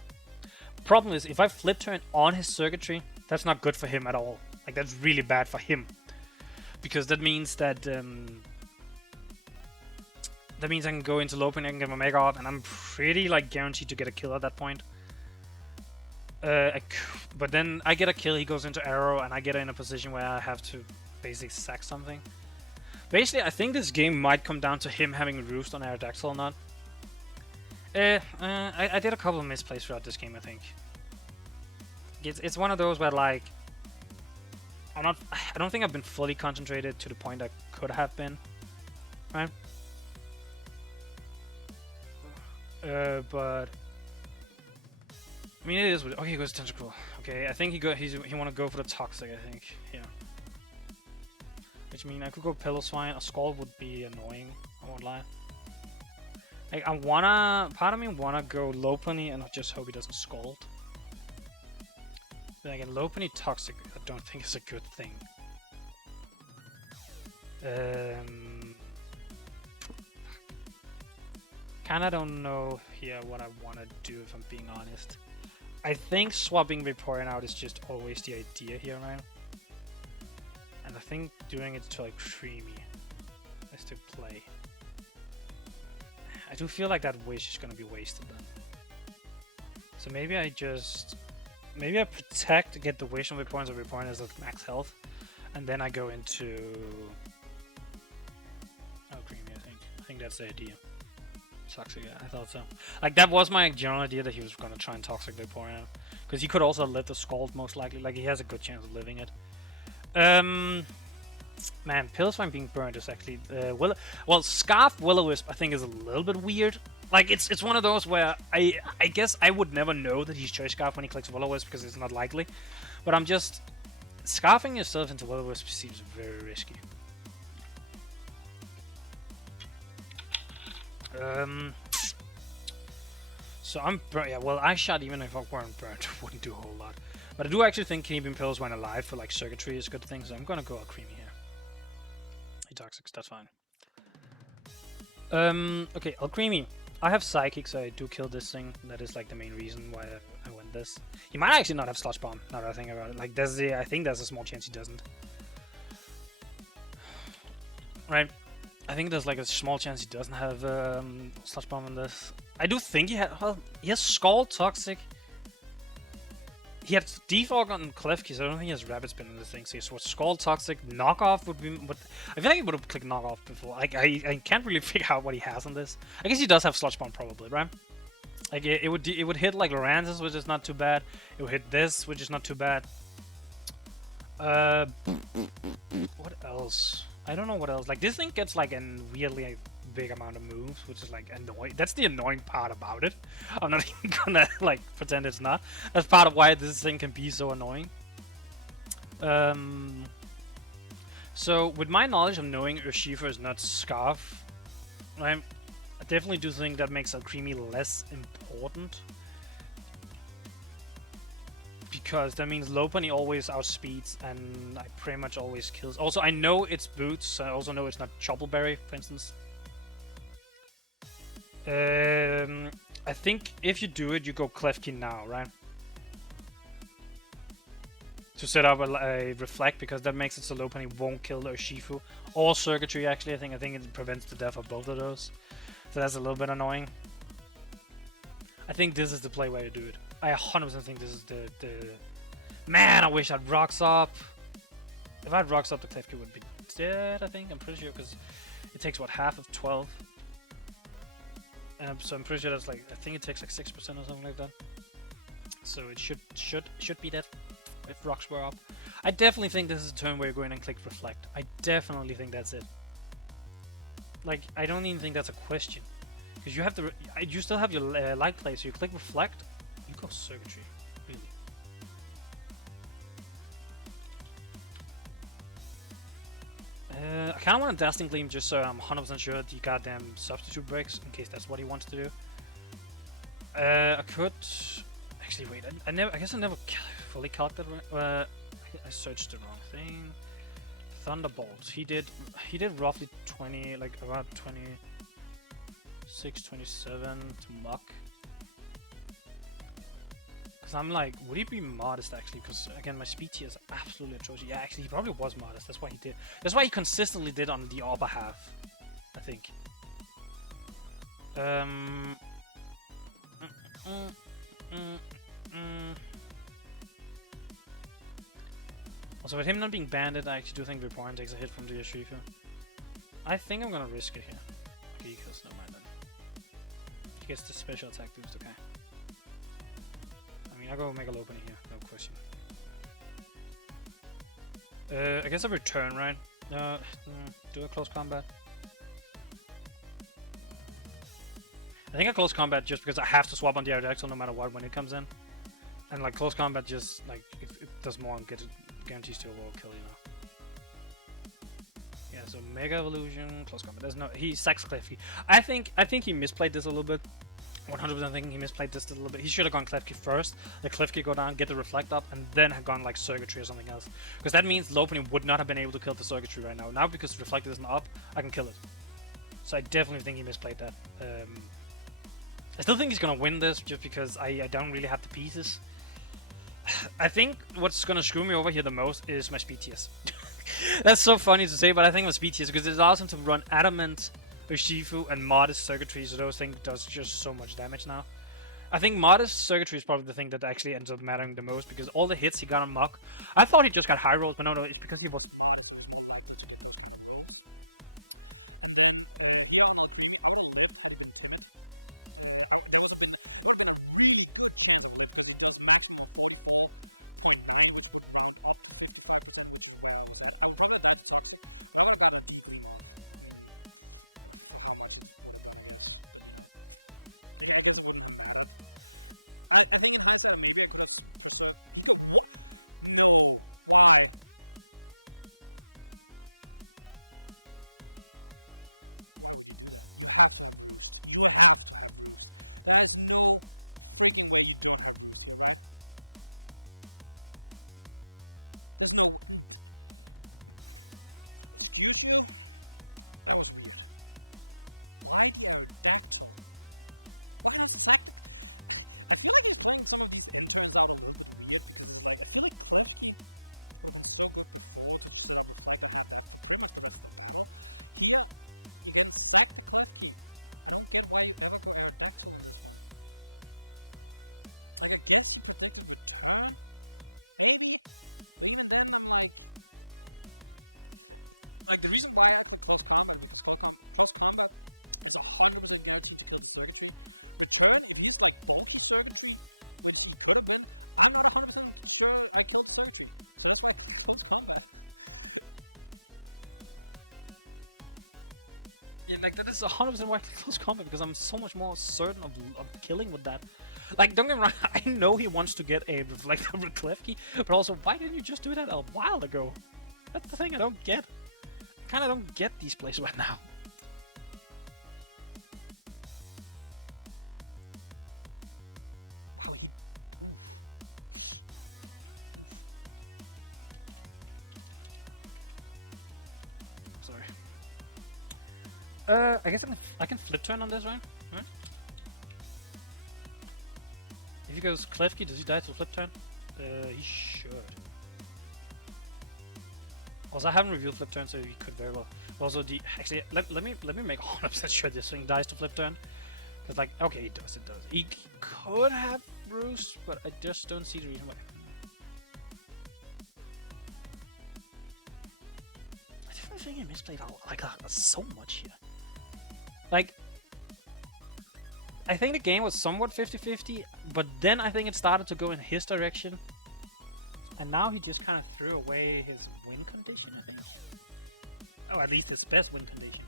Problem is if I flip turn on his Circuitry, that's not good for him at all. Like that's really bad for him because that means that I can go into Lopunny, I can get my Mega off, and I'm pretty like guaranteed to get a kill at that point. But then I get a kill, he goes into Arrow, and I get in a position where I have to basically sack something. Basically, I think this game might come down to him having Roost on Aerodactyl or not. I did a couple of misplays throughout this game, I think. It's one of those where, like, I don't think I've been fully concentrated to the point I could have been. Right? But... I mean, it is. Okay, he goes Tentacruel. Okay, I think he want to go for the Toxic. I think, yeah. Which means I could go Pillow-Swine. A Scald would be annoying. I won't lie. Like, part of me wanna go Lopunny and just hope he doesn't Scald. Then again, Lopunny Toxic, I don't think is a good thing. Kinda don't know here what I wanna do if I'm being honest. I think swapping Vaporeon out is just always the idea here, right? And I think doing it to like Creamy is to play. I do feel like that Wish is gonna be wasted then. So maybe I protect, get the Wish on Vaporeon so Vaporeon is at max health, and then I go into Creamy. I think that's the idea. Toxic, yeah, I thought so. Like, that was my general idea that he was gonna try and Toxic Vaporeon. Because he could also live the Scald, most likely. Like, he has a good chance of living it. Man, Pillow-Swine being burned is actually... well, Scarf Will-O-Wisp, I think, is a little bit weird. Like, it's one of those where I guess I would never know that he's Choice Scarf when he clicks Will-O-Wisp because it's not likely. But I'm just... Scarfing yourself into Will-O-Wisp seems very risky. So I'm burnt. Yeah, well, I shot even if I weren't burnt, wouldn't do a whole lot. But I do actually think Keeping Pills when alive for like Circuitry is a good thing, so I'm gonna go Creamy here. He Toxics, that's fine. Okay, Alcremie. I have Psychic, so I do kill this thing. That is like the main reason why I went this. He might actually not have Sludge Bomb, now that I think about it. Like, I think there's a small chance he doesn't. Right. I think there's like a small chance he doesn't have Sludge Bomb in this. I do think he has Scald Toxic. He had Defog on Klefki, so I don't think he has Rapid Spin in this thing. So Scald Toxic, Knockoff would be... But I feel like he would have clicked Knockoff before. Like, I can't really figure out what he has on this. I guess he does have Sludge Bomb probably, right? Like, it would hit like Loranz's, which is not too bad. It would hit this, which is not too bad. What else? I don't know what else. Like, this thing gets like a weirdly big amount of moves, which is like annoying. That's the annoying part about it. I'm not even gonna like pretend it's not. That's part of why this thing can be so annoying. So with my knowledge of knowing Urshifu is not Scarf, right? I definitely do think that makes Alcremie less important. Because that means Lopunny always outspeeds and I pretty much always kills. Also, I know it's Boots, so I also know it's not Choppleberry, for instance. I think if you do it, you go Klefki now, right? To set up a Reflect, because that makes it so Lopunny won't kill Urshifu. Or Circuitry, actually. I think it prevents the death of both of those. So that's a little bit annoying. I think this is the play where you do it. I 100% think this is the... Man, I wish I'd rocks up. If I had rocks up, the Cliff Key would be dead, I think. I'm pretty sure, because it takes, what, half of 12? So I'm pretty sure that's like... I think it takes like 6% or something like that. So it should be dead if rocks were up. I definitely think this is a turn where you go in and click Reflect. I definitely think that's it. Like, I don't even think that's a question. Because you have to... you still have your light play, so you click Reflect, you go Circuitry. Really. I kind of want a Dazzling Gleam just so I'm 100% sure the goddamn substitute breaks, in case that's what he wants to do. I could... Actually, wait, I guess I never fully calculated right. I searched the wrong thing. Thunderbolt. He did roughly 20, like around 26, 27 to muck. Because I'm like, would he be modest actually? Because again, my speed tier is absolutely atrocious. Yeah, actually, he probably was modest. That's why he did. That's why he consistently did on the upper half, I think. Also, with him not being banded, I actually do think Vaporeon takes a hit from the Yashifu. I think I'm gonna risk it here. Okay, he kills, no mind then. He gets the special attack boost, okay. I mean, I'll go Mega Lopunny here, no question. I guess a return, right? Do a close combat. I think a close combat just because I have to swap on the Aerodactyl no matter what when it comes in. And like close combat just like it does more and guarantees to overall kill, you know. Yeah, so Mega Evolution, close combat. There's no he sacks Klefki. I think he misplayed this a little bit. 100% thinking he misplayed this a little bit. He should have gone Klefki first, the Klefki go down, get the Reflect up, and then have gone like Circuitry or something else. Because that means Lopunny would not have been able to kill the Circuitry right now. Now because Reflect isn't up, I can kill it. So I definitely think he misplayed that. I still think he's gonna win this just because I don't really have the pieces. I think what's gonna screw me over here the most is my speed tiers. That's so funny to say, but I think my speed tiers because it allows him to run Adamant, Urshifu, and Modest Circuitry, so those things does just so much damage now. I think Modest Circuitry is probably the thing that actually ends up mattering the most because all the hits he got on Muck, I thought he just got high rolls, but no, it's because he was... Like, that is 100% why I click close combat because I'm so much more certain of killing with that. Like, don't get me wrong, I know he wants to get a Reflector with Klefki, but also, why didn't you just do that a while ago? That's the thing I don't get. I kinda don't get these plays right now. Wow, sorry. I guess I can flip turn on this, right? If he goes Klefki, does he die to flip turn? He should. Also, I haven't reviewed flip turn, so he could very well. Also, actually, let me make 100% sure this thing dies to flip turn. Cause like, okay, it does. He could have roost, but I just don't see the reason why. I definitely think he misplayed so much here. Like, I think the game was somewhat 50-50, but then I think it started to go in his direction. And now he just kind of threw away his win condition, I think. Oh, at least his best win condition.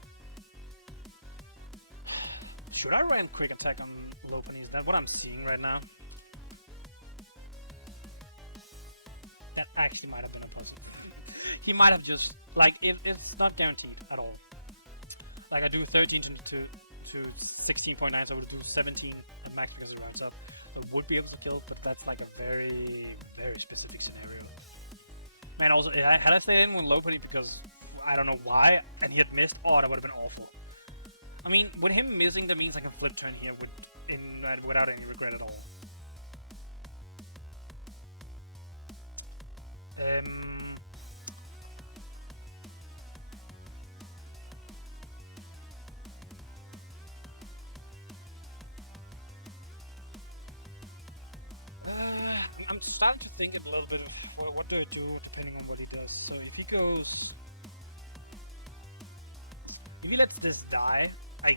Should I run quick attack on low pony? Is that what I'm seeing right now? That actually might have been a puzzle. He might have just, like, it's not guaranteed at all. Like, I do 13 to 16.9, so I would do 17 at max because it runs up. I would be able to kill, but that's like a very, very specific scenario. Man, also, had I stayed in with low pony because I don't know why, and he had missed, oh, that would have been awful. I mean, with him missing, that means I can flip turn here without any regret at all. I'm starting to think a little bit of what do I do depending on what he does. So if he goes, if he lets this die, I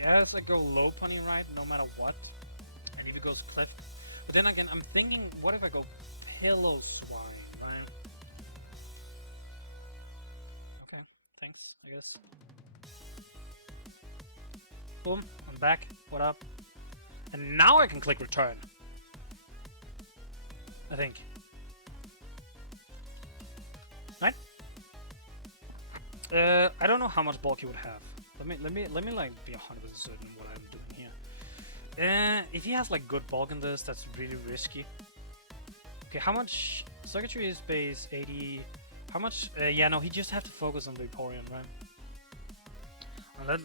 guess I go low pony right, no matter what. And if he goes cliff, but then again, I'm thinking, what if I go pillow swine, right? Okay, thanks, I guess. Boom, I'm back. What up? And now I can click return. I think. Right? I don't know how much bulk he would have. Let me like be 100% certain what I'm doing here. If he has like good bulk in this, that's really risky. Okay, how much circuitry is base 80? How much? Yeah, no, he just have to focus on the Emporium, right? And that,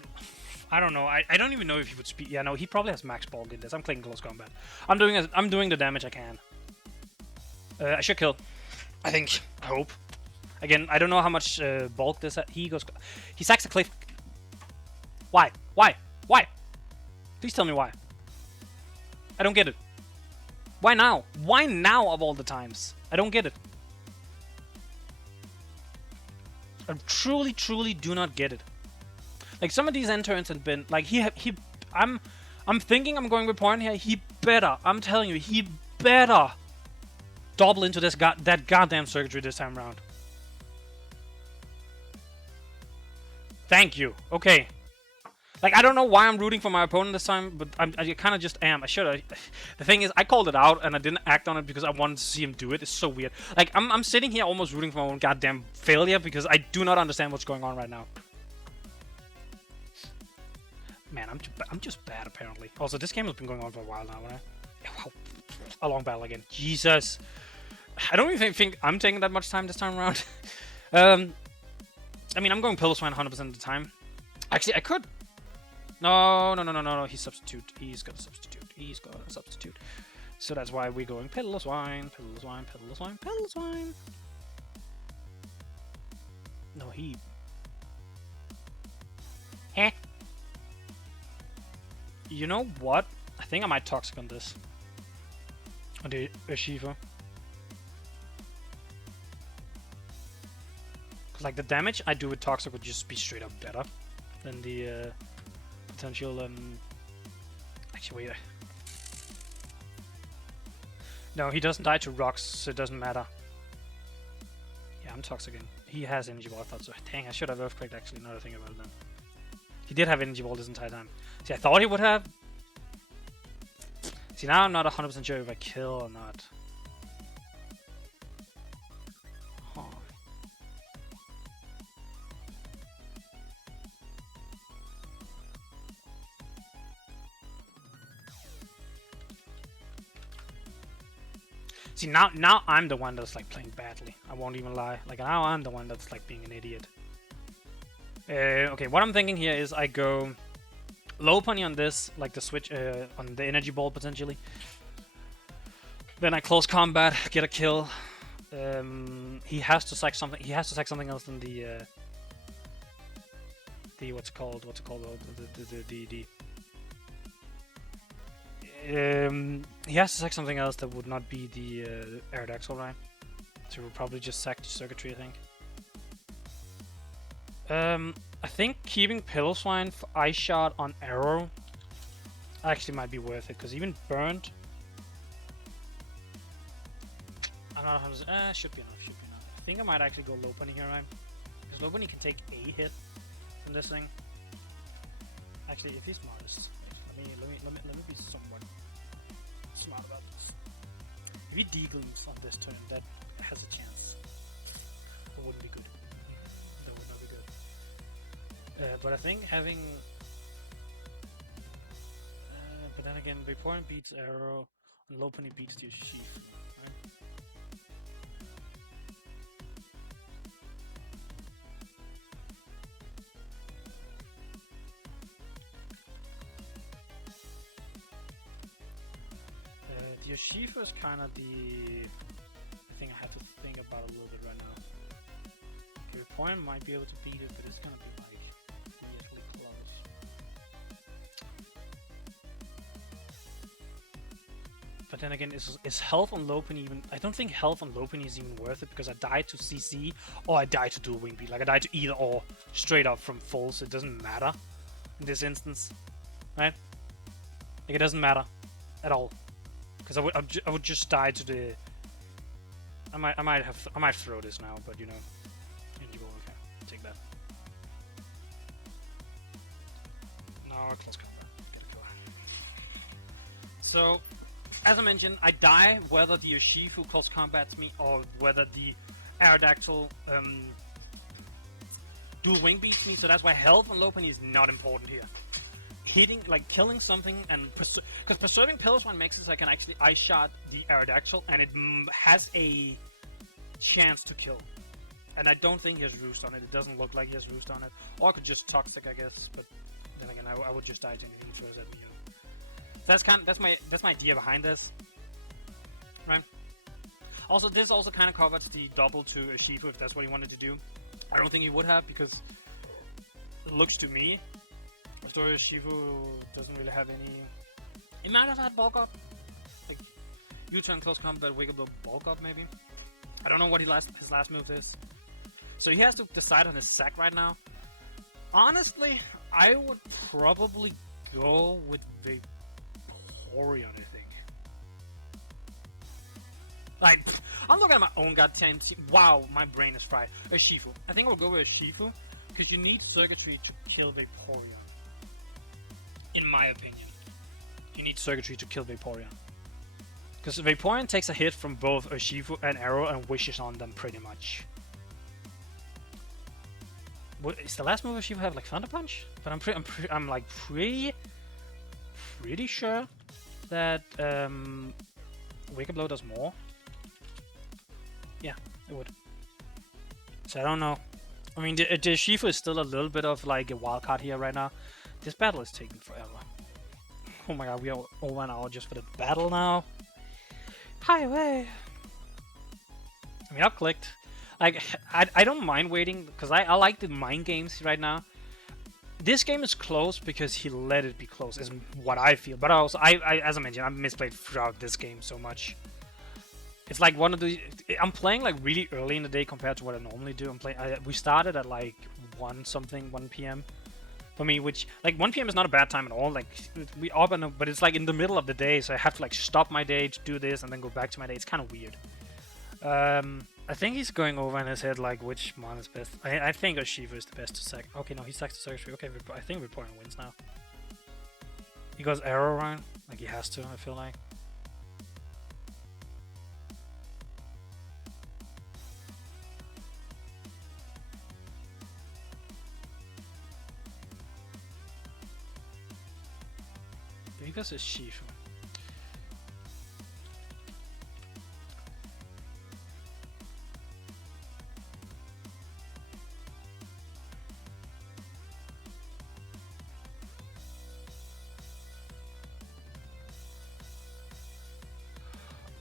I don't know. I don't even know if he would speed. Yeah, no, he probably has max bulk in this. I'm clicking close combat. I'm doing the damage I can. I should kill. I think. I hope. Again, I don't know how much bulk this. He sacks the cliff. Why? Why? Why? Please tell me why. I don't get it. Why now? Why now of all the times? I don't get it. I truly, truly do not get it. Like some of these end turns have been like I'm thinking I'm going with point here. He better. I'm telling you, he better double into that goddamn circuitry this time around. Thank you. Okay. Like, I don't know why I'm rooting for my opponent this time, but I kind of just am. I should have. The thing is, I called it out, and I didn't act on it because I wanted to see him do it. It's so weird. Like, I'm sitting here almost rooting for my own goddamn failure because I do not understand what's going on right now. Man, I'm just bad, apparently. Also, this game has been going on for a while now, right? Wow. A long battle again. Jesus. I don't even think I'm taking that much time this time around. I mean, I'm going Pillow Swine 100% of the time. Actually, I could. No. He's substitute. He's got a substitute. So that's why we're going Pillow Swine. No, he. Heh. You know what? I think I might Toxic on this. On the Shiva. Because like the damage I do with Toxic would just be straight up better than the potential. Actually, wait. No, he doesn't die to rocks, so it doesn't matter. Yeah, I'm Toxic again. He has energy ball. I thought so. Dang, I should have Earthquaked actually. Now that I think about it then. He did have energy ball this entire time. See, I thought he would have. See, now I'm not 100% sure if I kill or not. Huh. See, now I'm the one that's like playing badly. I won't even lie. Like now I'm the one that's like being an idiot. Okay, what I'm thinking here is I go low pony on this, like the switch on the energy ball potentially. Then I close combat, get a kill, he has to sack something. He has to sack something else than the what's it called? He has to sack something else that would not be the Aerodactyl, right? So we'll probably just sack the circuitry, I think. I think keeping Pillow-Swine for Ice Shot on Arrow actually might be worth it, because even burned, I'm not 100%. Should be enough. I think I might actually go low bunny here, right? Because low bunny can take a hit from this thing. Actually, if he's modest, let me be somewhat smart about this. If he degleams on this turn, that has a chance. It wouldn't be good. That would not be good. But I think having... but then again, Vaporeon beats Arrow, and Lopunny beats the Urshifu, right? The Urshifu is kind of the thing I have to think about a little bit right now. Vaporeon might be able to beat it, but it's gonna be like weirdly close. But then again, is health on Lopunny even... I don't think health on Lopunny is even worth it, because I died to CC or I died to dual wing beat. Like I died to either or straight up from full, so it doesn't matter in this instance, right? Like it doesn't matter at all, because I would just die to the... I might throw this now, but you know, okay, take that. No, close combat. Get a kill. So, as I mentioned, I die whether the Urshifu close combats me or whether the Aerodactyl dual wing beats me. So that's why health on Lopunny is not important here. Hitting, like killing something, and because preserving Pillow-Swine makes it so I can actually Ice Shot the Aerodactyl, and it has a chance to kill. And I don't think he has Roost on it. It doesn't look like he has Roost on it. Or I could just Toxic, I guess. But then again, I would just die to anything he throws at me. You know? So that's my idea behind this, right? Also, this also kind of covers the double to Urshifu if that's what he wanted to do. I don't think he would have, because it looks to me, Story Urshifu doesn't really have any... He might have had bulk up, like U-turn close combat, wake up the bulk up maybe. I don't know what his last move is. So he has to decide on his sack right now. Honestly, I would probably go with Vaporeon, I think. Like, I'm looking at my own goddamn team. Wow, my brain is fried. Urshifu. I think I'll go with Urshifu, because you need circuitry to kill Vaporeon. In my opinion. You need circuitry to kill Vaporeon. Because Vaporeon takes a hit from both Urshifu and Arrow and wishes on them pretty much. What, is the last move Urshifu have like Thunder Punch? But I'm like pretty sure that Wake Up Blow does more. Yeah, it would. So I don't know. I mean, the Urshifu is still a little bit of like a wild card here right now. This battle is taking forever. Oh my god, we are over an hour just for the battle now. Highway. I mean, I've clicked. Like, I don't mind waiting, because I like the mind games right now. This game is close because he let it be close, is what I feel. But also, as I mentioned, I've misplayed throughout this game so much. It's like one of the... I'm playing like really early in the day compared to what I normally do. We started at like 1 p.m. for me, which, like, 1 p.m. is not a bad time at all. Like, we open, but it's like in the middle of the day, so I have to like stop my day to do this and then go back to my day. It's kind of weird. I think he's going over in his head like which mon is best. I think Urshifu is the best to sack. Okay, no, he sacks the circuitry. Okay, I think Vaporeon wins now. He goes Arrow round, like he has to, I feel like. He goes Urshifu.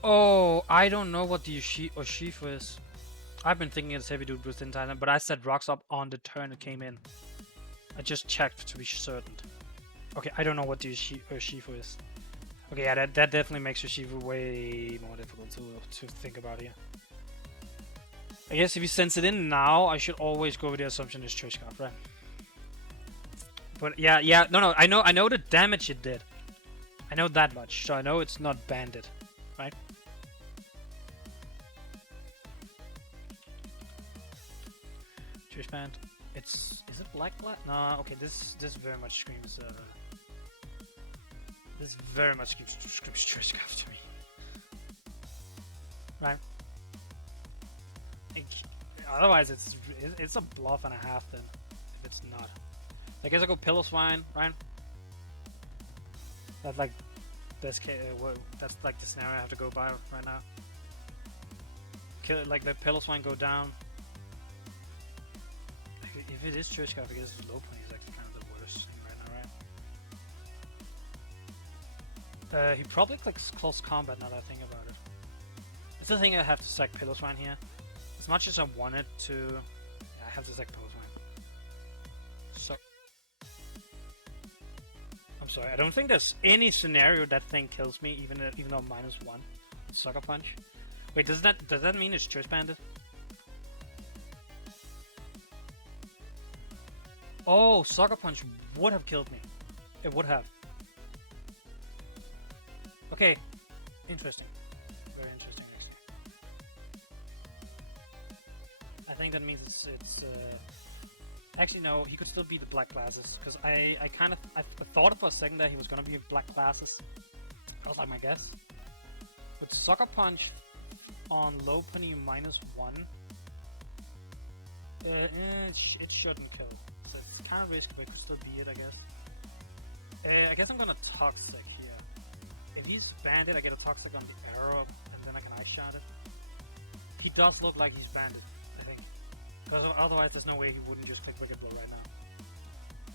Oh, I don't know what the Oshifu is. I've been thinking it's heavy dude boost in Thailand, but I set rocks up on the turn it came in. I just checked to be certain. Okay, I don't know what the Oshifu is. Okay, yeah, that definitely makes Oshifu way more difficult to think about here. I guess if he sends it in now, I should always go with the assumption it's Choice Scarf, right? But yeah, no, I know the damage it did. I know that much, so I know it's not banded, right? Choice band. Is it black? No, okay. This very much screams. This very much screams Choice Scarf to me, right? Otherwise, it's a bluff and a half then. If it's not, I guess I go Pillow Swine, right? That's like this. That's like the scenario I have to go by right now. Like the Pillow Swine go down. If it is Church Scarf, I guess low play is actually kind of the worst thing right now, right? He probably clicks Close Combat now that I think about it. It's the thing I have to sack Pillow Swine here. As much as I wanted to, yeah, I have to sack Pillow Swine. So, I'm sorry, I don't think there's any scenario that thing kills me, even though -1. Sucker Punch. Wait, does that mean it's Choice Banded? Oh, Sucker Punch would have killed me. It would have. Okay, interesting. Very interesting, actually. I think that means it's actually no, he could still be the black classes because I thought for a second that he was gonna be black classes. That was like my guess. With Sucker Punch on low penny -1, it shouldn't kill. So it's kind of risky, but it could still be it, I guess. I guess I'm gonna Toxic here. If he's banded, I get a Toxic on the arrow, and then I can Ice Shot it. He does look like he's banded, I think. Because otherwise, there's no way he wouldn't just click Wicked Blow right now.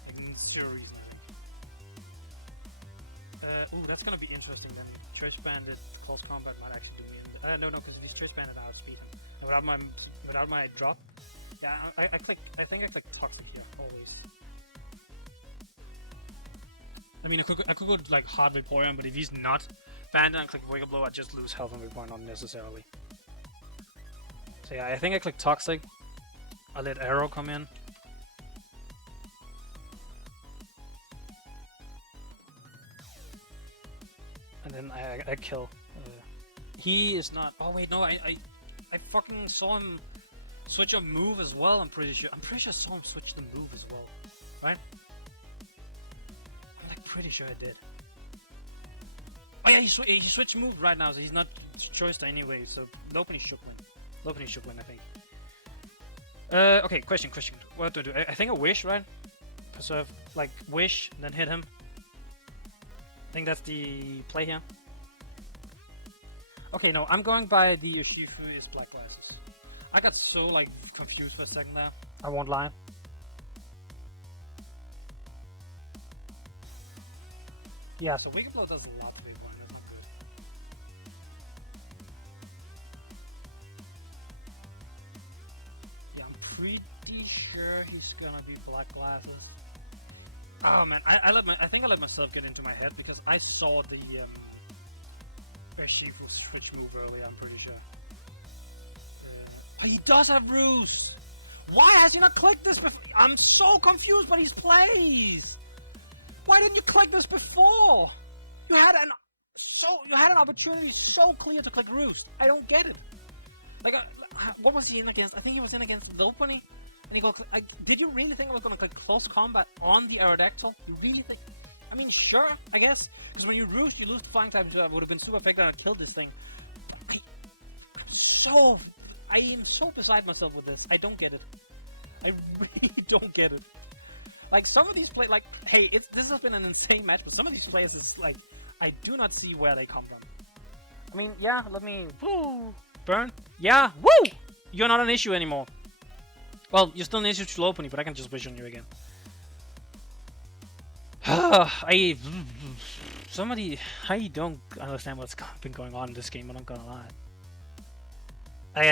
Like, zero reason, I think. Ooh, that's gonna be interesting then. Choice Banded, Close Combat might actually do me in. No, because if he's Choice Banded, I'll outspeed him. And without my drop, yeah, I think I click Toxic here, always. I mean, I could go like hard Vaporeon, but if he's not banded and click Wiggle Blow, I just lose health on Vaporeon unnecessarily. So yeah, I think I click Toxic. I let Arrow come in. And then I kill. He is not. Oh wait, no, I fucking saw him switch a move as well. I'm pretty sure I saw him switch the move as well, right? I'm like pretty sure I did. Oh yeah, he switched move right now, so he's not choiced anyway. So Lopunny should win. Lopunny should win, I think. Okay, question. What do I do? I think I wish, right? Preserve, like wish, and then hit him. I think that's the play here. Okay, no, I'm going by the Urshifu is black glasses. I got so like confused for a second there. I won't lie. Yeah, so Wicked Blow does a lot to Big One. That's not good. Yeah, I'm pretty sure he's gonna be black glasses. Oh man, I think I let myself get into my head because I saw the Urshifu switch move earlier, I'm pretty sure. He does have Ruse! Why has he not clicked this before? I'm so confused by these plays! Why didn't you click this before? You had an opportunity so clear to click Roost. I don't get it. Like, what was he in against? I think he was in against Lopunny. And he goes, did you really think I was going to click Close Combat on the Aerodactyl? You really think? I mean, sure, I guess. Because when you Roost, you lose the flying type. Would have been super effective and killed this thing. But I am so beside myself with this. I don't get it. I really don't get it. Like, some of these plays, like, hey, this has been an insane match, but some of these plays is, like, I do not see where they come from. I mean, yeah, let me... Woo! Burn? Yeah, woo! You're not an issue anymore. Well, you're still an issue to Lopunny, but I can just wish on you again. Somebody, I don't understand what's been going on in this game. I'm not gonna lie.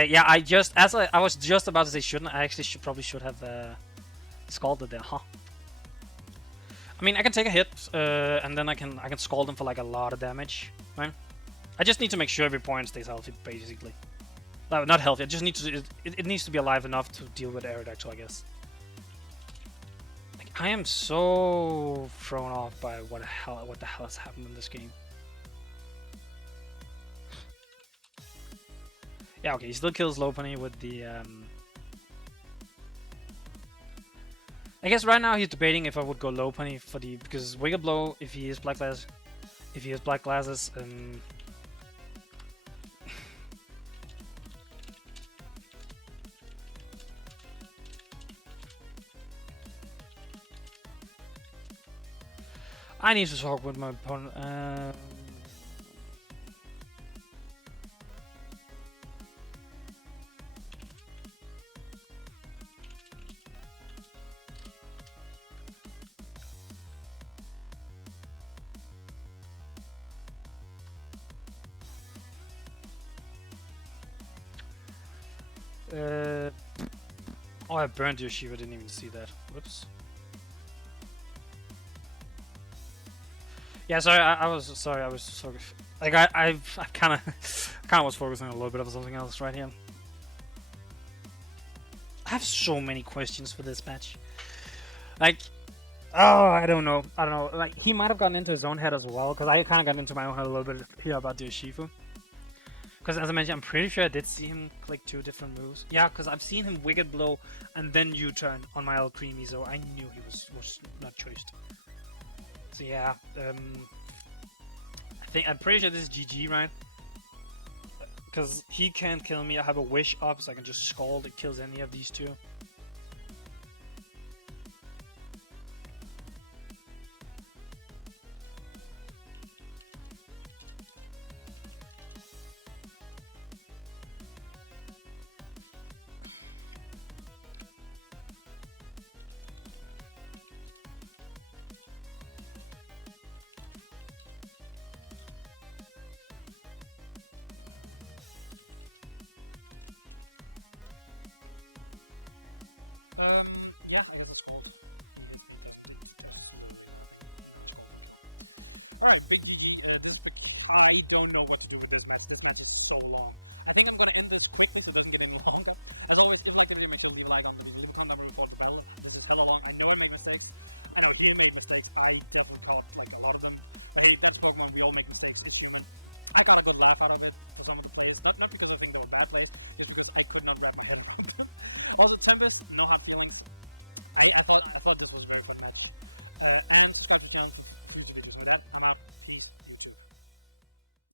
Yeah, I was just about to say shouldn't. I actually probably should have scalded there, huh? I mean, I can take a hit, and then I can scald him for like a lot of damage, right? I just need to make sure every point stays healthy, basically. No, not healthy. I just need to. It needs to be alive enough to deal with Aerodactyl, I guess. Like, I am so thrown off by what the hell has happened in this game. Yeah, okay, he still kills Lopunny with the I guess right now he's debating if I would go Lopunny for the because Wiggle Blow if he has black glasses, I need to talk with my opponent. Oh, I burned your Shiva. Didn't even see that. Whoops. Yeah, sorry. I was sorry. I was so like I kind of was focusing a little bit of something else right here. I have so many questions for this match. Like, oh, I don't know. Like, he might have gotten into his own head as well, because I kind of got into my own head a little bit here about the Urshifu. Because as I mentioned, I'm pretty sure I did see him click 2 different moves. Yeah, because I've seen him Wicked Blow and then U-turn on my Alcremie, so I knew he was not choiced. So yeah, I'm pretty sure this is GG, right? Because he can't kill me. I have a Wish up, so I can just Scald. It kills any of these two. Yeah, alright, big GG. I don't know what to do with this match. This match is so long. I think I'm gonna end this quickly so it doesn't get any more content. I don't feel like an immature we like on the video. I'm never report the battle. This is hella long. I know I made mistakes. I know he made mistakes. I definitely caught like a lot of them. But hey, that's Pokemon. We all make mistakes. I got a good laugh out of it for some of the plays. Not because I think they were bad plays, it's because I could not wrap my head around it. Also, Tempest, no hard feelings. I thought this was a very fun match. And some chance to do that. I'm out.